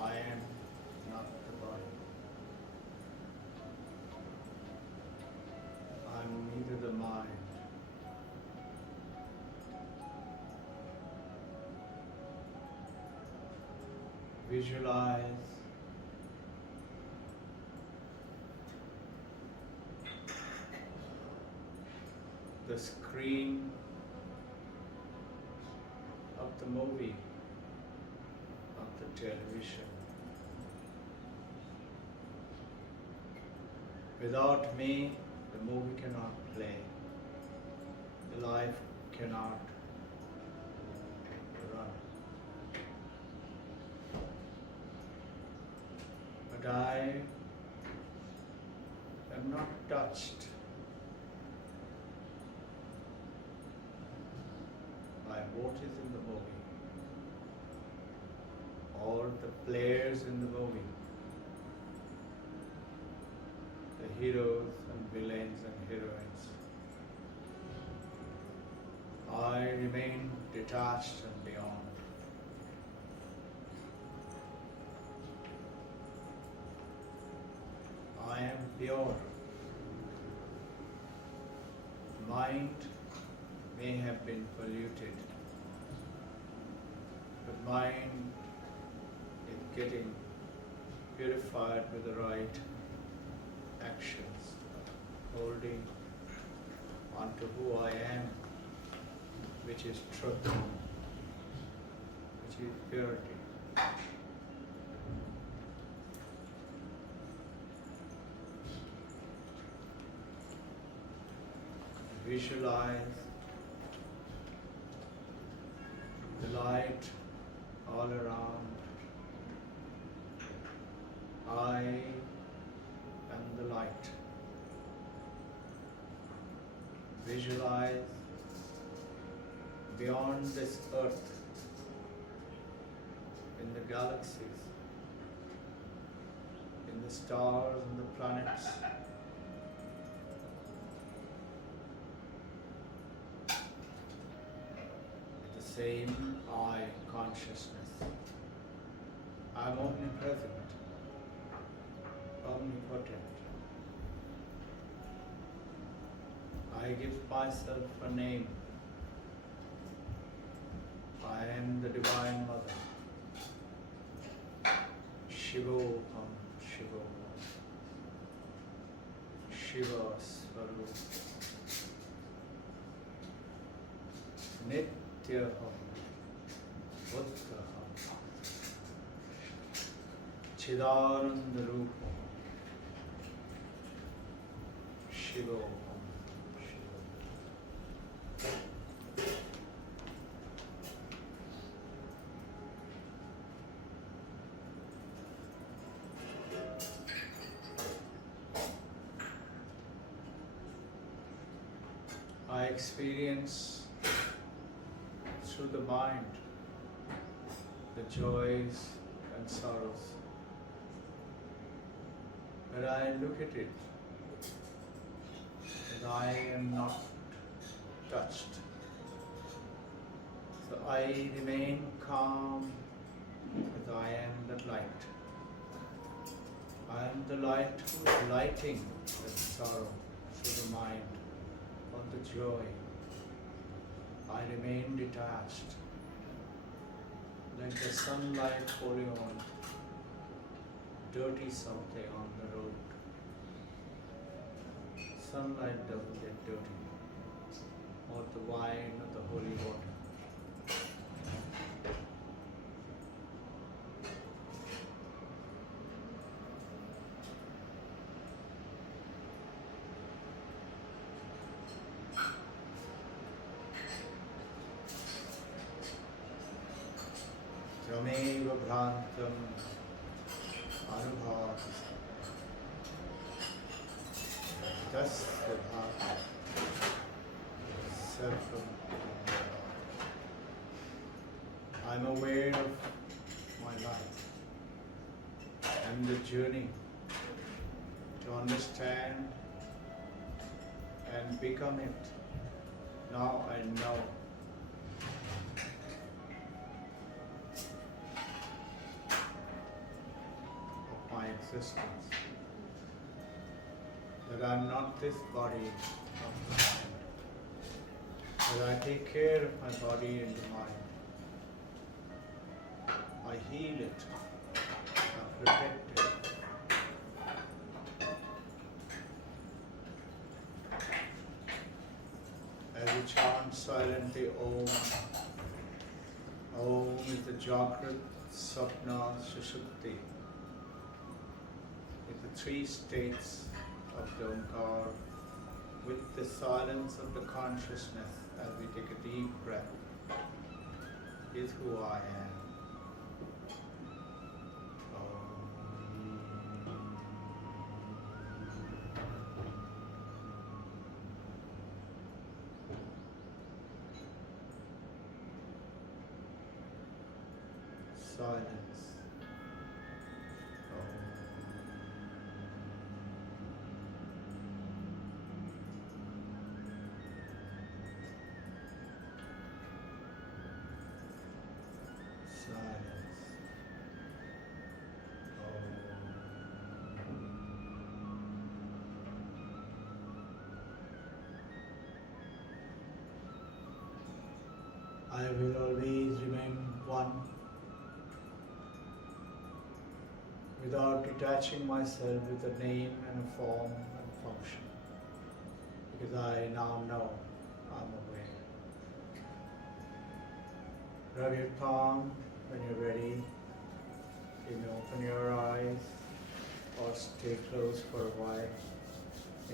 I am not the body. I'm neither the mind. Visualize the screen of the movie, of the television. Without me, the movie cannot play. The life cannot run. But I am not touched by what is in the movie or the players in the movie, the heroes and villains and heroines. I remain detached and beyond. I am pure. Mind may have been polluted, but mind is getting purified with the right actions, holding onto who I am, which is truth, which is purity. Visualize the light all around. I am the light. Visualize beyond this earth, in the galaxies, in the stars and the planets. same I consciousness. I'm omnipresent, omnipotent. I give myself a name. I am the Divine Mother. Shivoham, Shivoham. Shiva Swarup. Nityaham, Buddhaham. Chidananda Rupam. Shivoham. I experience through the mind the joys and sorrows. But I look at it and I am not touched. So I remain calm as I am the light. I am the light who is lighting the sorrow through the mind. On the joy, I remain detached, like the sunlight falling on dirty something on the road. Sunlight doesn't get dirty, or the wine or the holy water. Tameva Bhrantam Anubhavati Tasya Bhati Sarvam. I'm aware of my life and the journey to understand and become it. Now I know. Existence. That I'm not this body of the mind. That I take care of my body and the mind. I heal it. I protect it. As we chant silently Om. Om is the Jagrat, Sapna, Sushupti. The three states of the Omkar with the silence of the consciousness as we take a deep breath is who I am. Silence. I will always remain one without detaching myself with a name and a form and function, because I now know I'm aware. Rub your palm when you're ready. You may open your eyes or stay closed for a while.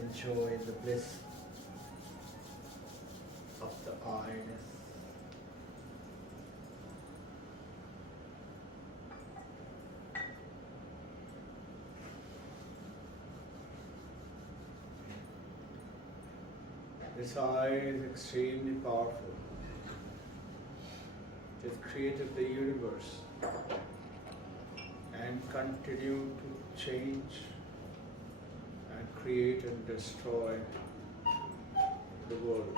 Enjoy the bliss of the I-ness. This I is extremely powerful. It has created the universe and continue to change and create and destroy the world.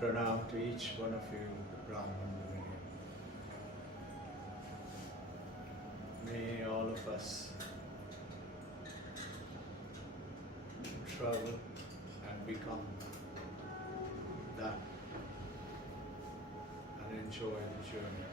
pranam to each one of you, the Brahman living here. May all of us travel and become that and enjoy the journey.